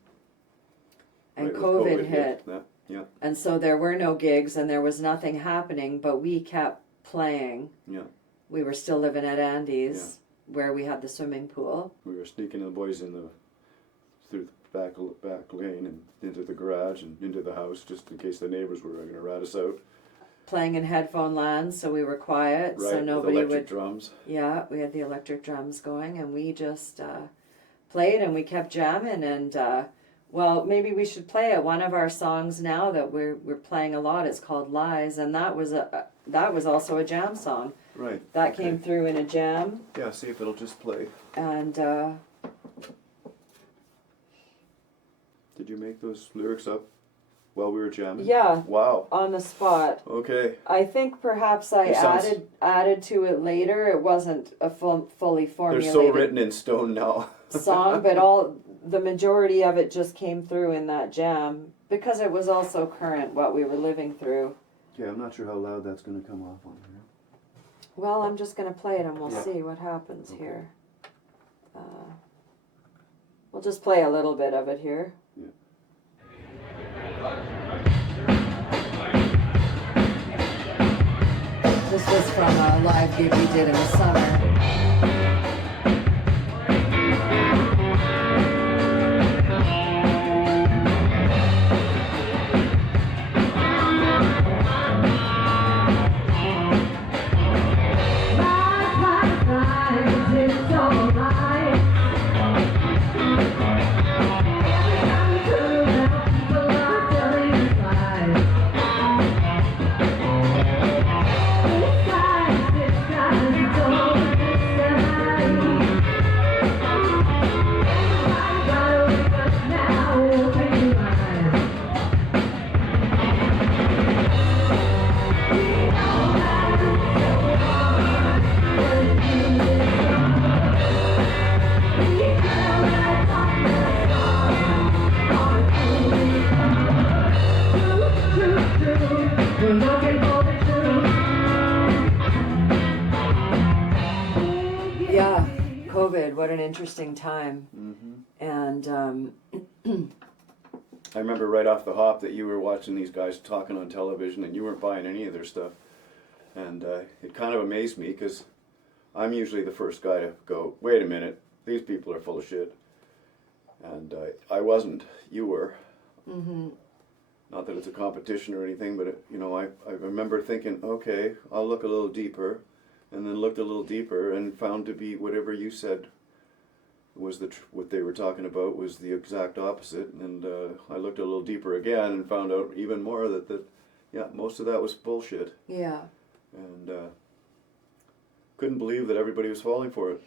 And Right, COVID hit. Yeah. And so there were no gigs and there was nothing happening, but we kept playing. Yeah. We were still living at Andy's, where we had the swimming pool. We were sneaking the boys through the back lane and into the garage and into the house just in case the neighbors were going to rat us out. Playing in headphone lands, so we were quiet, Right, so nobody with electric would. drums. Yeah, we had the electric drums going, and we just played and we kept jamming. And well, maybe we should play it. One of our songs now that we're playing a lot is called "Lies," and that was also a jam song. Right. That okay. came through in a jam. Yeah, see if it'll just play. And did you make those lyrics up while we were jamming? yeah, Wow. on the spot. Okay. I think perhaps I It sounds- added to it later. It wasn't a fully They're formulated so written in stone now. song, but the majority of it just came through in that jam because it was also current what we were living through. Yeah, I'm not sure how loud that's going to come off on here. Well, I'm just going to play it and we'll Yeah. see what happens here. We'll just play a little bit of it here. Yeah. This was from a live gig we did in the summer. Yeah, COVID, what an interesting time. Mm-hmm. And I remember right off the hop that you were watching these guys talking on television and you weren't buying any of their stuff. And it kind of amazed me because I'm usually the first guy to go, wait a minute, these people are full of shit. And I wasn't. You were. mm-hmm. Not that it's a competition or anything, but I remember thinking, okay, I'll look a little deeper, and then looked a little deeper and found to be whatever you said was what they were talking about was the exact opposite. And I looked a little deeper again and found out even more that most of that was bullshit. Yeah. And couldn't believe that everybody was falling for it.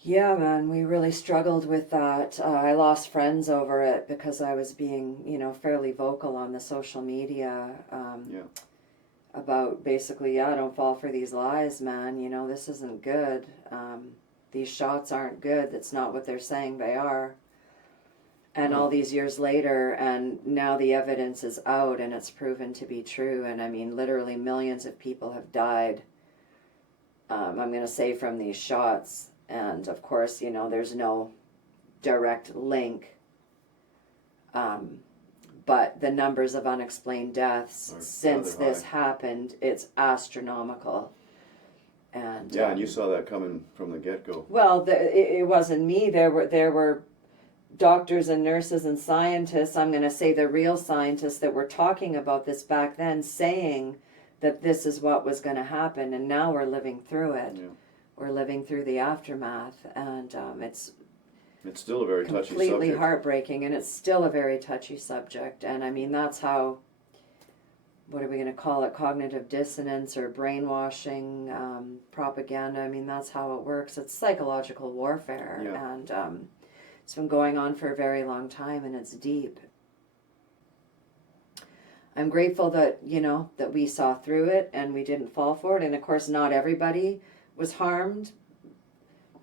Yeah, man, we really struggled with that. I lost friends over it because I was being, fairly vocal on the social media about basically, don't fall for these lies, man. This isn't good. These shots aren't good. That's not what they're saying they are. And all these years later, and now the evidence is out and it's proven to be true. And I mean, literally millions of people have died, I'm going to say, from these shots. And of course, there's no direct link. But the numbers of unexplained deaths since this happened, it's astronomical. And and you saw that coming from the get-go. Well, it wasn't me. There were doctors and nurses and scientists, I'm going to say the real scientists that were talking about this back then, saying that this is what was going to happen. And now we're living through it. Yeah. We're living through the aftermath, and it's still a very touchy subject. Completely heartbreaking, and it's still a very touchy subject. And I mean, that's how, what are we going to call it, cognitive dissonance or brainwashing, propaganda. I mean, that's how it works. It's psychological warfare, and it's been going on for a very long time, and it's deep. I'm grateful that, that we saw through it and we didn't fall for it. And of course, not everybody was harmed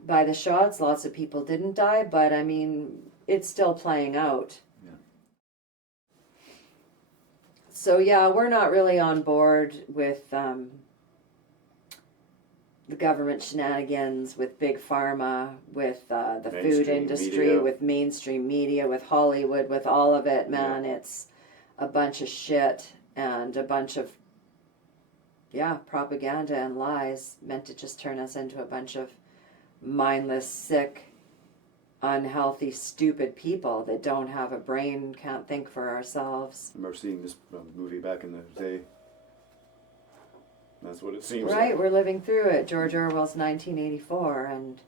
by the shots. Lots of people didn't die, but I mean, it's still playing out. Yeah. So yeah, we're not really on board with the government shenanigans, with big pharma, with the food Mainstream industry, media. with mainstream media, with Hollywood, with all of it. Man, it's a bunch of shit and a bunch of propaganda and lies meant to just turn us into a bunch of mindless, sick, unhealthy, stupid people that don't have a brain, can't think for ourselves. I remember seeing this movie back in the day. That's what it seems Right, like. we're living through it. George Orwell's 1984, and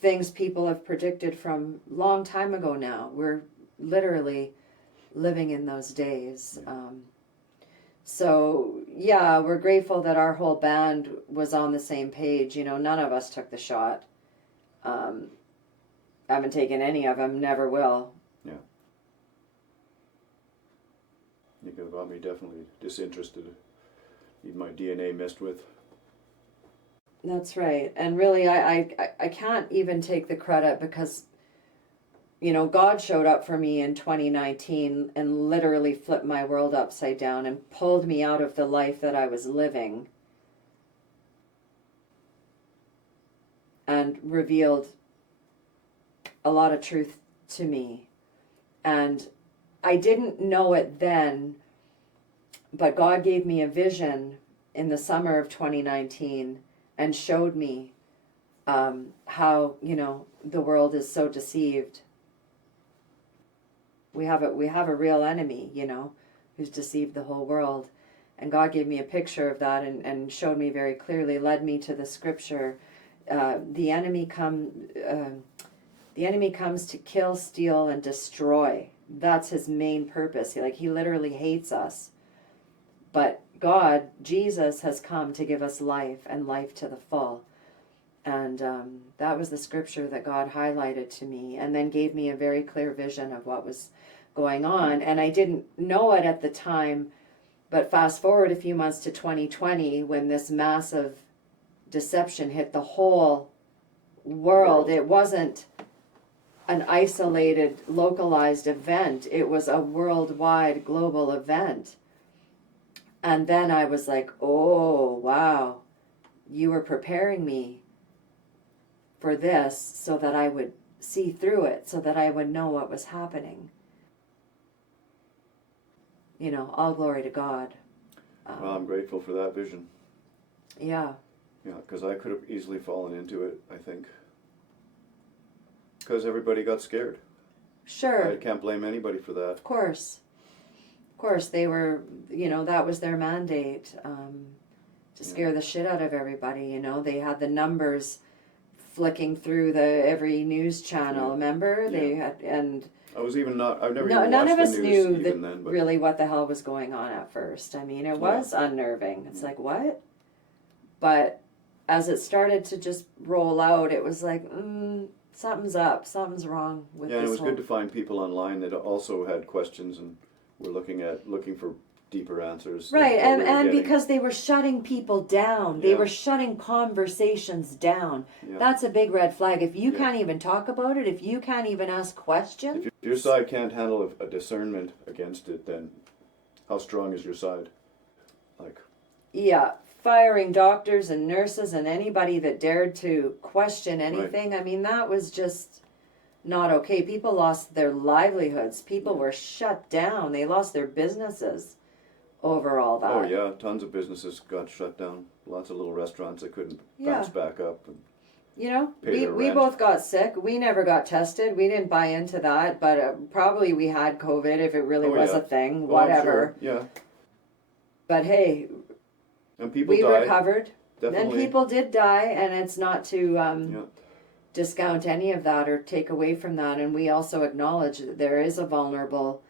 things people have predicted from long time ago now. We're literally living in those days. So, yeah, we're grateful that our whole band was on the same page. None of us took the shot. I haven't taken any of them, never will. Yeah. You could have got me definitely disinterested. Need my DNA messed with. That's right. And really, I can't even take the credit because, God showed up for me in 2019 and literally flipped my world upside down and pulled me out of the life that I was living and revealed a lot of truth to me. And I didn't know it then, but God gave me a vision in the summer of 2019 and showed me how, the world is so deceived. We have a real enemy, who's deceived the whole world. And God gave me a picture of that and showed me very clearly, led me to the scripture. The enemy comes to kill, steal, and destroy. That's his main purpose. He literally hates us. But God, Jesus, has come to give us life and life to the full. And that was the scripture that God highlighted to me and then gave me a very clear vision of what was going on. And I didn't know it at the time, but fast forward a few months to 2020 when this massive deception hit the whole world. It wasn't an isolated, localized event. It was a worldwide, global event. And then I was like, oh, wow, you were preparing me for this so that I would see through it, so that I would know what was happening. All glory to God. Well, I'm grateful for that vision. Yeah. Yeah, because I could have easily fallen into it, I think. Because everybody got scared. Sure. I can't blame anybody for that. Of course, they were, that was their mandate, to scare the shit out of everybody. They had the numbers flicking through every news channel. Remember, they had, and I was even not. I've never no, even none watched of us the news knew even that then. But really what the hell was going on at first. I mean, it was unnerving. It's like, what? But as it started to just roll out, it was like, something's up, something's wrong with this. Yeah, and it was good to find people online that also had questions and were looking for deeper answers. Right, than what we were and getting. because they were shutting people down. They were shutting conversations down. Yeah. That's a big red flag. If you Yeah. can't even talk about it, if you can't even ask questions. If your side can't handle a discernment against it, then how strong is your side? Yeah, firing doctors and nurses and anybody that dared to question anything. Right. I mean, that was just not okay. People lost their livelihoods. People were shut down. They lost their businesses over all that. Oh yeah, tons of businesses got shut down. Lots of little restaurants that couldn't bounce back up. And we both got sick. We never got tested. We didn't buy into that, but probably we had COVID if it really was a thing. Whatever. Sure. Yeah. But hey, and people we died. recovered. Definitely. And people did die, and it's not to discount any of that or take away from that. And we also acknowledge that there is a vulnerable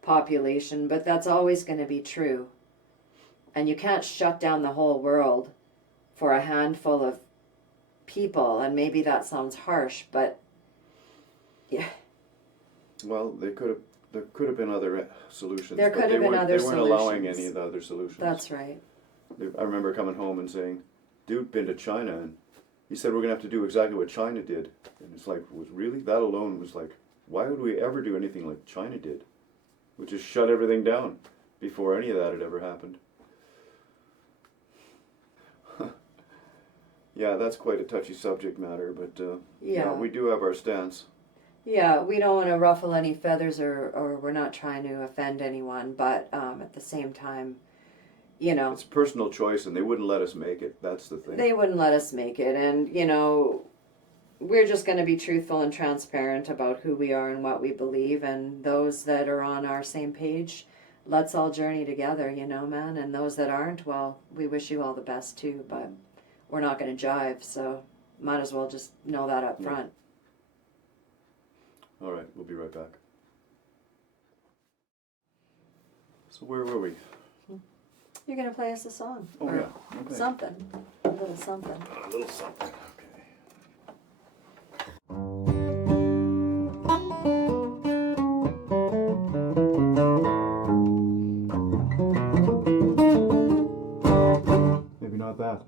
population, but that's always going to be true. And you can't shut down the whole world for a handful of people. And maybe that sounds harsh, but yeah. Well, they could have there could have been other solutions. There but could have been other They weren't allowing solutions. any of the other solutions. That's right. I remember coming home and saying, dude, been to China, and he said, we're going to have to do exactly what China did. And it's like, was really? That alone was like, why would we ever do anything like China did? We just shut everything down before any of that had ever happened. Yeah, that's quite a touchy subject matter, but yeah, we do have our stance. Yeah, we don't want to ruffle any feathers, or we're not trying to offend anyone, but at the same time, you know. It's a personal choice, and they wouldn't let us make it. That's the thing. They wouldn't let us make it, and, you know, we're just going to be truthful and transparent about who we are and what we believe, and those that are on our same page, let's all journey together, you know, man, and those that aren't, well, we wish you all the best too, but we're not going to jive, so might as well just know that up front. All right, we'll be right back. So where were we? You're going to play us a song. Oh, or yeah. Okay. Something. A little something. A little something. Okay. Maybe not that.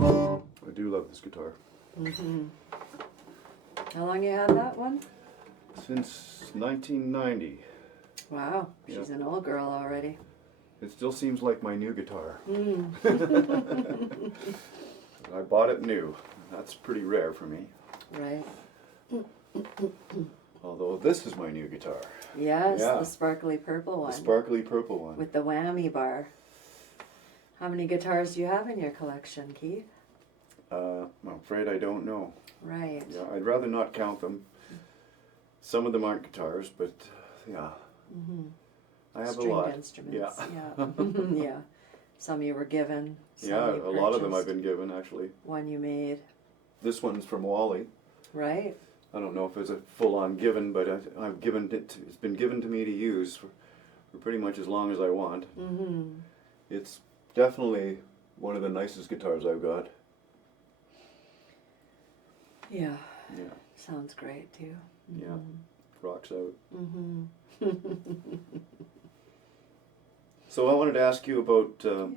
I do love this guitar. Mm-hmm. How long you had that one? Since 1990. Wow, she's an old girl already. It still seems like my new guitar. Mm. I bought it new. That's pretty rare for me. Right. Although this is my new guitar. Yes, Yeah. the sparkly purple one. The sparkly purple one. With the whammy bar. How many guitars do you have in your collection, Keith? I'm afraid I don't know. Right. Yeah, I'd rather not count them. Some of them aren't guitars, but yeah. Mm-hmm. I have Stringed a lot. instruments. Yeah. Yeah. Yeah. Some you were given. Some Yeah, you a lot of them I've purchased, been given actually. One you made. This one's from Wally. Right. I don't know if it's a full-on given, but I've given it. It's been given to me to use for pretty much as long as I want. Mm-hmm. It's definitely one of the nicest guitars I've got. Yeah. Yeah, Sounds great too. yeah, rocks out. Mm-hmm. So I wanted to ask you about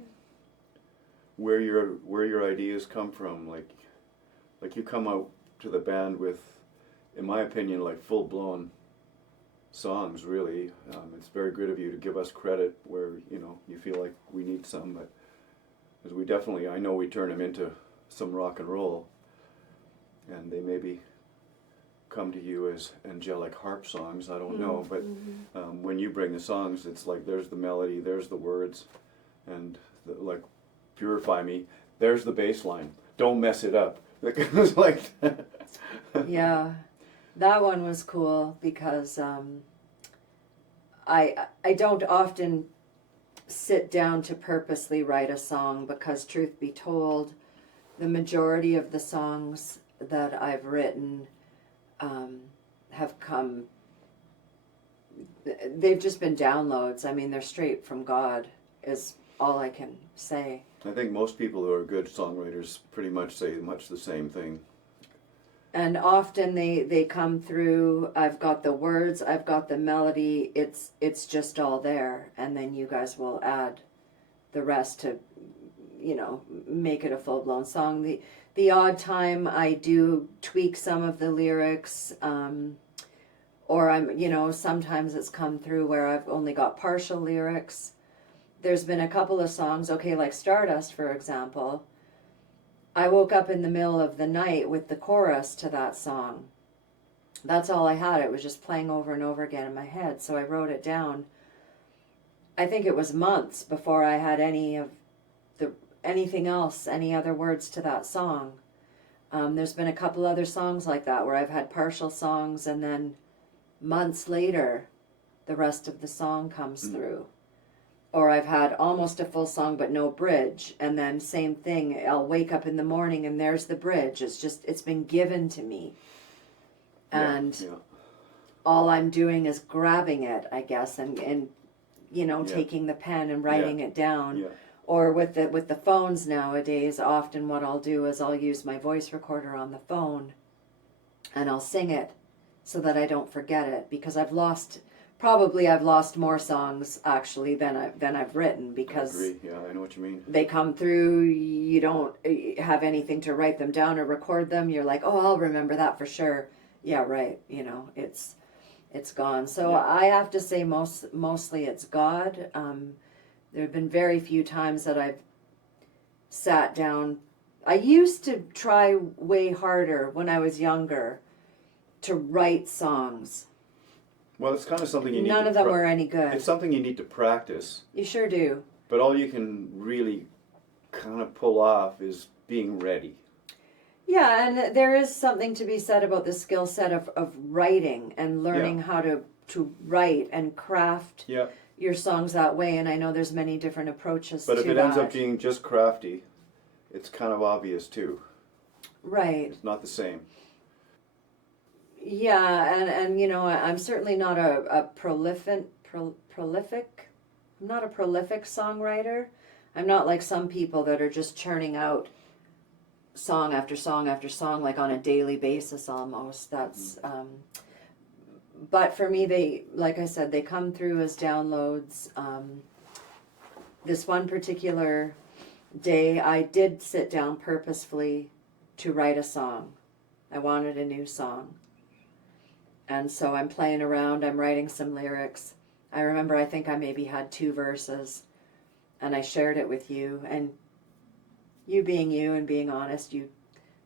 where your ideas come from. Like you come out to the band with, in my opinion, like full-blown songs. Really, it's very good of you to give us credit where you feel like we need some, but because we definitely, I know we turn them into some rock and roll, and they maybe come to you as angelic harp songs. I don't know, but when you bring the songs, it's like there's the melody, there's the words, and like Purify Me, there's the bass line. Don't mess it up. It's like Yeah, that one was cool because I don't often sit down to purposely write a song, because truth be told, the majority of the songs that I've written have come, they've just been downloads. I mean, they're straight from God, is all I can say. I think most people who are good songwriters pretty much say much the same thing. And often they come through, I've got the words, I've got the melody, it's just all there, and then you guys will add the rest to, make it a full-blown song. The odd time I do tweak some of the lyrics, or sometimes it's come through where I've only got partial lyrics. There's been a couple of songs, like Stardust, for example. I woke up in the middle of the night with the chorus to that song. That's all I had. It was just playing over and over again in my head. So I wrote it down. I think it was months before I had anything else, any other words to that song. There's been a couple other songs like that where I've had partial songs, and then months later, the rest of the song comes through. Or I've had almost a full song but no bridge, and then same thing, I'll wake up in the morning and there's the bridge. It's been given to me. And all I'm doing is grabbing it, I guess, and taking the pen and writing it down. Yeah. Or with the phones nowadays, often what I'll do is I'll use my voice recorder on the phone and I'll sing it so that I don't forget it, because I've lost more songs actually than I've written, because I agree. Yeah, I know what you mean. they come through, you don't have anything to write them down or record them. You're like, oh, I'll remember that for sure. Yeah, right. It's gone. So I have to say mostly it's God. There have been very few times that I've sat down. I used to try way harder when I was younger to write songs. Well, it's kind of something you need None of them were any good. It's something you need to practice. You sure do. But all you can really kind of pull off is being ready. Yeah, and there is something to be said about the skill set of writing and learning how to write and craft your songs that way. And I know there's many different approaches to that. But if it ends up being just crafty, it's kind of obvious too. Right. It's not the same. Yeah, and I'm certainly not a prolific. I'm not a prolific songwriter. I'm not like some people that are just churning out song after song after song, like on a daily basis almost. That's but for me, they, like I said, they come through as downloads. This one particular day, I did sit down purposefully to write a song. I wanted a new song. And so I'm playing around, I'm writing some lyrics. I remember I think I maybe had 2 verses, and I shared it with you, and you being you and being honest, you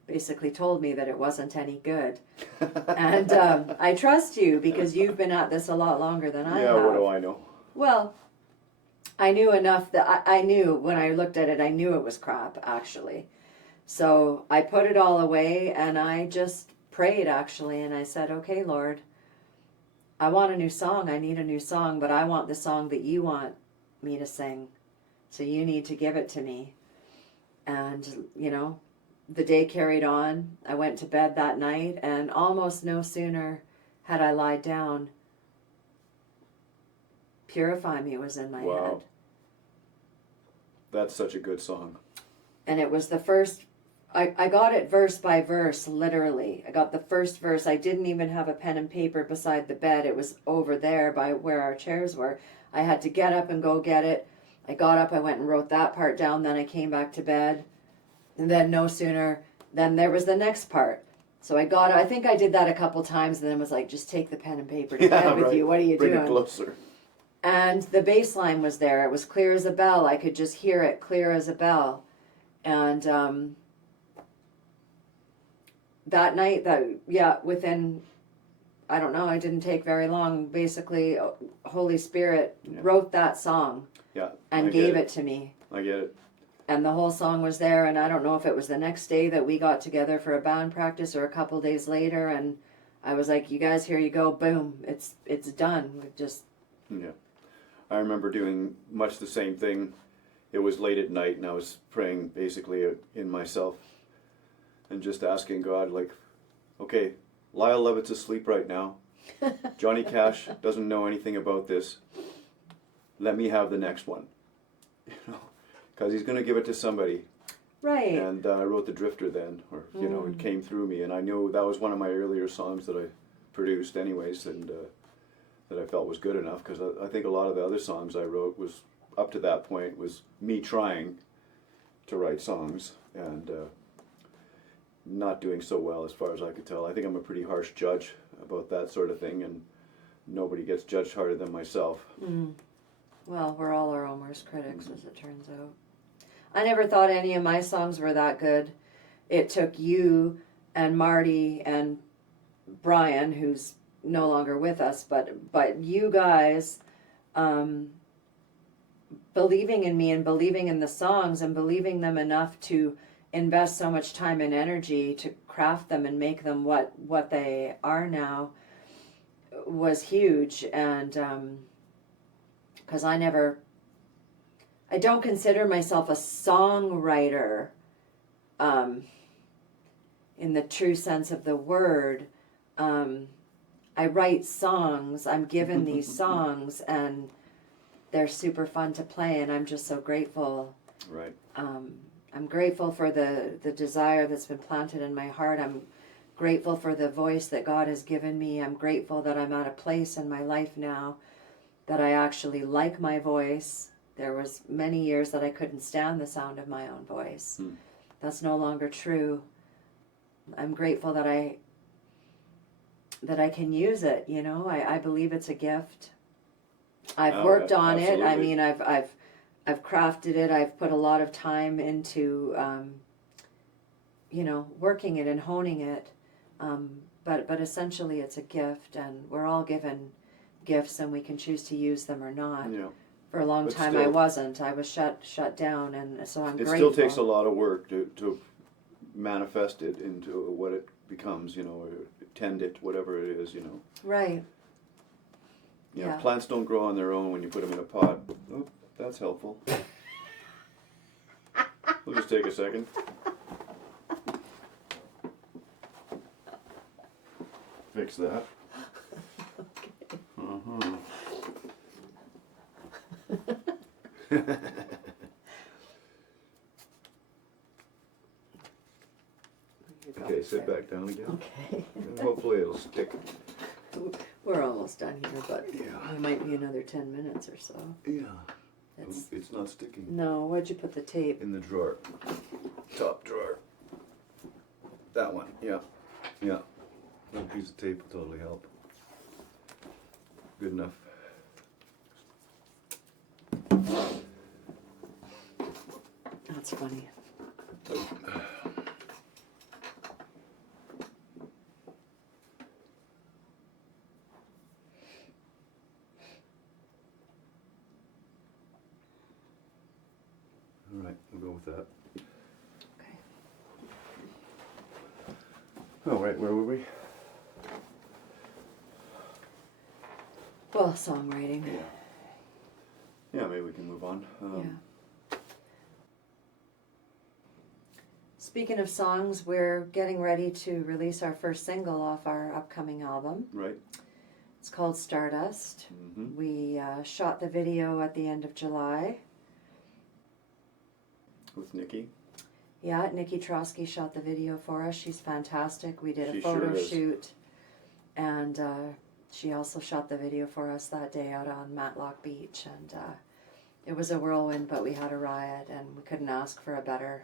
basically told me that it wasn't any good. And I trust you because you've been at this a lot longer than I have. Yeah, what do I know? Well, I knew enough that I knew when I looked at it, I knew it was crap, actually. So I put it all away and I just prayed, actually, and I said, okay, Lord, I want a new song. I need a new song, but I want the song that you want me to sing. So you need to give it to me. And, the day carried on. I went to bed that night, and almost no sooner had I lied down, Purify Me was in my head. That's such a good song. And it was the first, I got it verse by verse, literally. I got the first verse. I didn't even have a pen and paper beside the bed. It was over there by where our chairs were. I had to get up and go get it. I got up, I went and wrote that part down, then I came back to bed. And then no sooner, then there was the next part. So I think I did that a couple times and then was like, just take the pen and paper to bed with you. What are you doing? Bring it closer. And the bass line was there. It was clear as a bell. I could just hear it clear as a bell. And that night, within, I don't know, it didn't take very long. Basically, Holy Spirit wrote that song and gave it to me. I get it. And the whole song was there, and I don't know if it was the next day that we got together for a band practice or a couple days later, and I was like, you guys, here you go, boom, it's done. We've just... Yeah. I remember doing much the same thing. It was late at night, and I was praying basically in myself and just asking God, like, okay, Lyle Levitt's asleep right now. Johnny Cash doesn't know anything about this. Let me have the next one. Because he's going to give it to somebody. Right. And I wrote The Drifter then, or, it came through me. And I knew that was one of my earlier songs that I produced anyways, and that I felt was good enough. Because I think a lot of the other songs I wrote was, up to that point, was me trying to write songs and not doing so well as far as I could tell. I think I'm a pretty harsh judge about that sort of thing, and nobody gets judged harder than myself. Well, we're all our own worst critics, as it turns out. I never thought any of my songs were that good. It took you and Marty and Brian, who's no longer with us, but you guys believing in me and believing in the songs and believing them enough to invest so much time and energy to craft them and make them what they are now was huge. And because I don't consider myself a songwriter in the true sense of the word. I write songs, I'm given these songs, and they're super fun to play, and I'm just so grateful. Right. I'm grateful for the desire that's been planted in my heart. I'm grateful for the voice that God has given me. I'm grateful that I'm at a place in my life now that I actually like my voice. There was many years that I couldn't stand the sound of my own voice. That's no longer true. I'm grateful that I can use it, you know. I believe it's a gift. I've worked on it. I mean, I've crafted it. I've put a lot of time into working it and honing it. But essentially it's a gift, and we're all given gifts, and we can choose to use them or not. Yeah. For a long time, I wasn't. I was shut down, and so I'm grateful. It still takes a lot of work to manifest it into what it becomes, or tend it, whatever it is, Right. Yeah. Plants don't grow on their own when you put them in a pot. Oh, that's helpful. We'll just take a second. Fix that. Okay. Uh-huh. Okay, sit back down again. Okay. And hopefully it'll stick. We're almost done here, but Yeah. it might be another 10 minutes or so. Yeah. It's not sticking. No, where'd you put the tape? In the drawer. Top drawer. That one, yeah. Yeah. That piece of tape will totally help. Good enough. That's funny. All right, we'll go with that. Okay. All right, where were we? Well, songwriting. Yeah. Yeah, maybe we can move on. Yeah. Speaking of songs, we're getting ready to release our first single off our upcoming album. Right. It's called Stardust. Mm-hmm. We shot the video at the end of July. With Nikki. Yeah, Nikki Trotsky shot the video for us. She's fantastic. We did a She photo sure is. shoot, and she also shot the video for us that day out on Matlock Beach. And it was a whirlwind, but we had a riot, and we couldn't ask for a better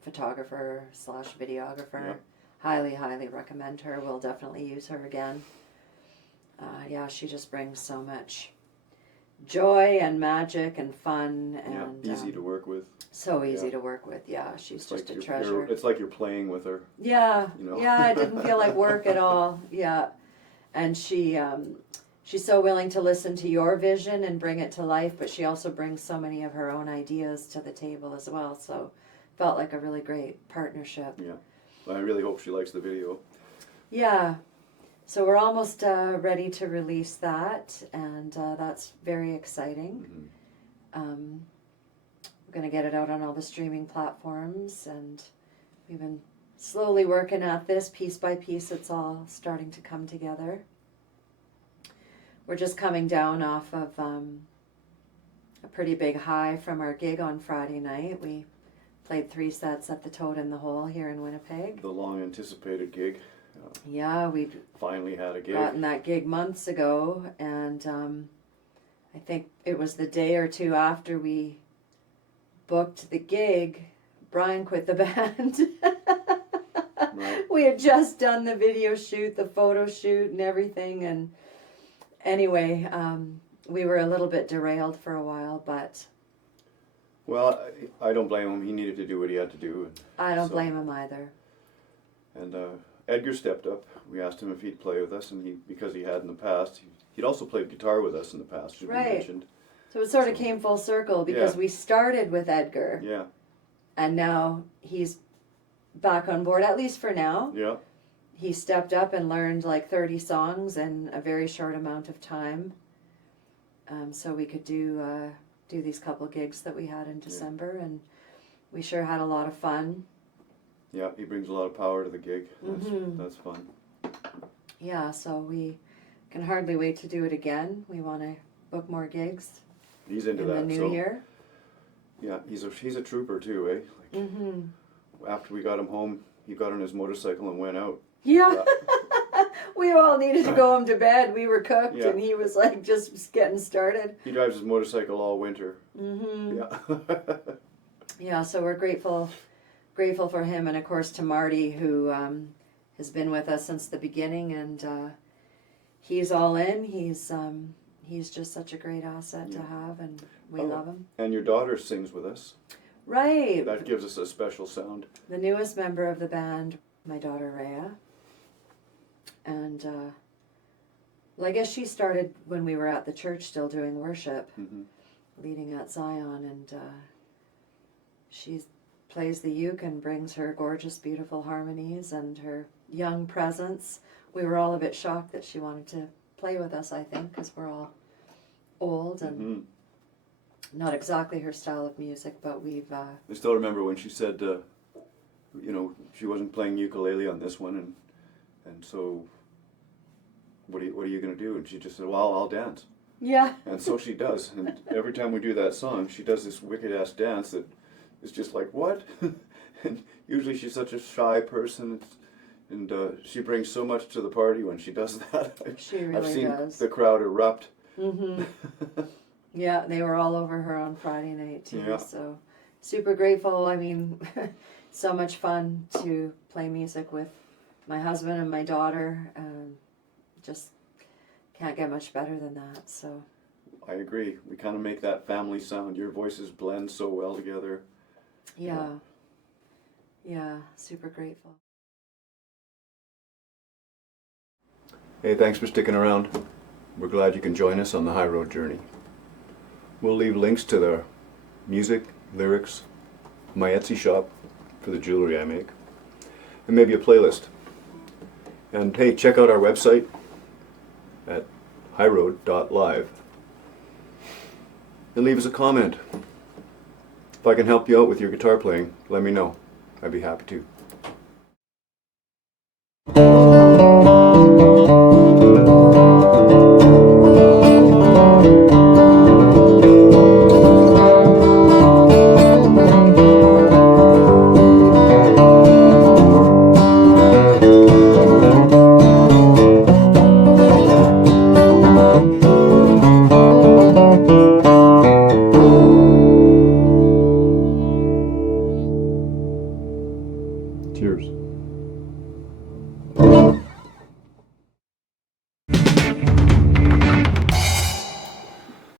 photographer / videographer. Yeah. Highly, highly recommend her. We'll definitely use her again. Yeah, she just brings so much joy and magic and fun, and easy to work with. So easy Yeah. to work with. Yeah, she's It's just like a treasure. It's like you're playing with her. Yeah, You know? yeah, it didn't feel like work at all. Yeah, and she's so willing to listen to your vision and bring it to life, but she also brings so many of her own ideas to the table as well. So felt like a really great partnership. Yeah. I really hope she likes the video. Yeah. So we're almost ready to release that, and that's very exciting. Mm-hmm. We're going to get it out on all the streaming platforms, and we've been slowly working at this piece by piece. It's all starting to come together. We're just coming down off of a pretty big high from our gig on Friday night. We played 3 sets at the Toad in the Hole here in Winnipeg. The long anticipated gig. Yeah, we'd Finally had a gig. gotten that gig months ago, and I think it was the day or two after we booked the gig, Brian quit the band. Right. We had just done the video shoot, the photo shoot, and everything, and anyway, we were a little bit derailed for a while, but Well, I don't blame him. He needed to do what he had to do. And I don't so- blame him either. And Edgar stepped up. We asked him if he'd play with us, and because he had in the past, he'd also played guitar with us in the past, as we Right. mentioned. So it sort of came full circle because Yeah. we started with Edgar, Yeah. and now he's back on board, at least for now. Yeah. He stepped up and learned like 30 songs in a very short amount of time. So we could do these couple gigs that we had in December, and we sure had a lot of fun. Yeah, he brings a lot of power to the gig. That's fun. Yeah, so we can hardly wait to do it again. We want to book more gigs He's into in that. the new so year. yeah, he's a trooper too, eh? Like, after we got him home, he got on his motorcycle and went out. Yeah. We all needed to go home to bed. We were cooked, Yeah. and he was like just getting started. He drives his motorcycle all winter. Mm-hmm. Yeah. Yeah, so we're grateful for him, and of course to Marty, who has been with us since the beginning, and he's all in. He's just such a great asset to have, and we love him. And your daughter sings with us. Right. That gives us a special sound. The newest member of the band, my daughter Rhea. And well, I guess she started when we were at the church still doing worship, leading at Zion, and she plays the uke and brings her gorgeous, beautiful harmonies and her young presence. We were all a bit shocked that she wanted to play with us, I think, because we're all old and not exactly her style of music, but we've... I still remember when she said, she wasn't playing ukulele on this one, and so what are you going to do? And she just said, well, I'll dance. Yeah. And so she does. And every time we do that song, she does this wicked-ass dance that is just like, what? And usually she's such a shy person, and she brings so much to the party when she does that. She really I've seen does. the crowd erupt. Yeah, they were all over her on Friday night too, Yeah. so super grateful. I mean, so much fun to play music with my husband and my daughter. Just can't get much better than that, so. I agree. We kind of make that family sound. Your voices blend so well together. Yeah, super grateful. Hey, thanks for sticking around. We're glad you can join us on the High Road journey. We'll leave links to the music, lyrics, my Etsy shop for the jewelry I make, and maybe a playlist. And hey, check out our website at highroad.live and leave us a comment. If I can help you out with your guitar playing, let me know. I'd be happy to. Cheers.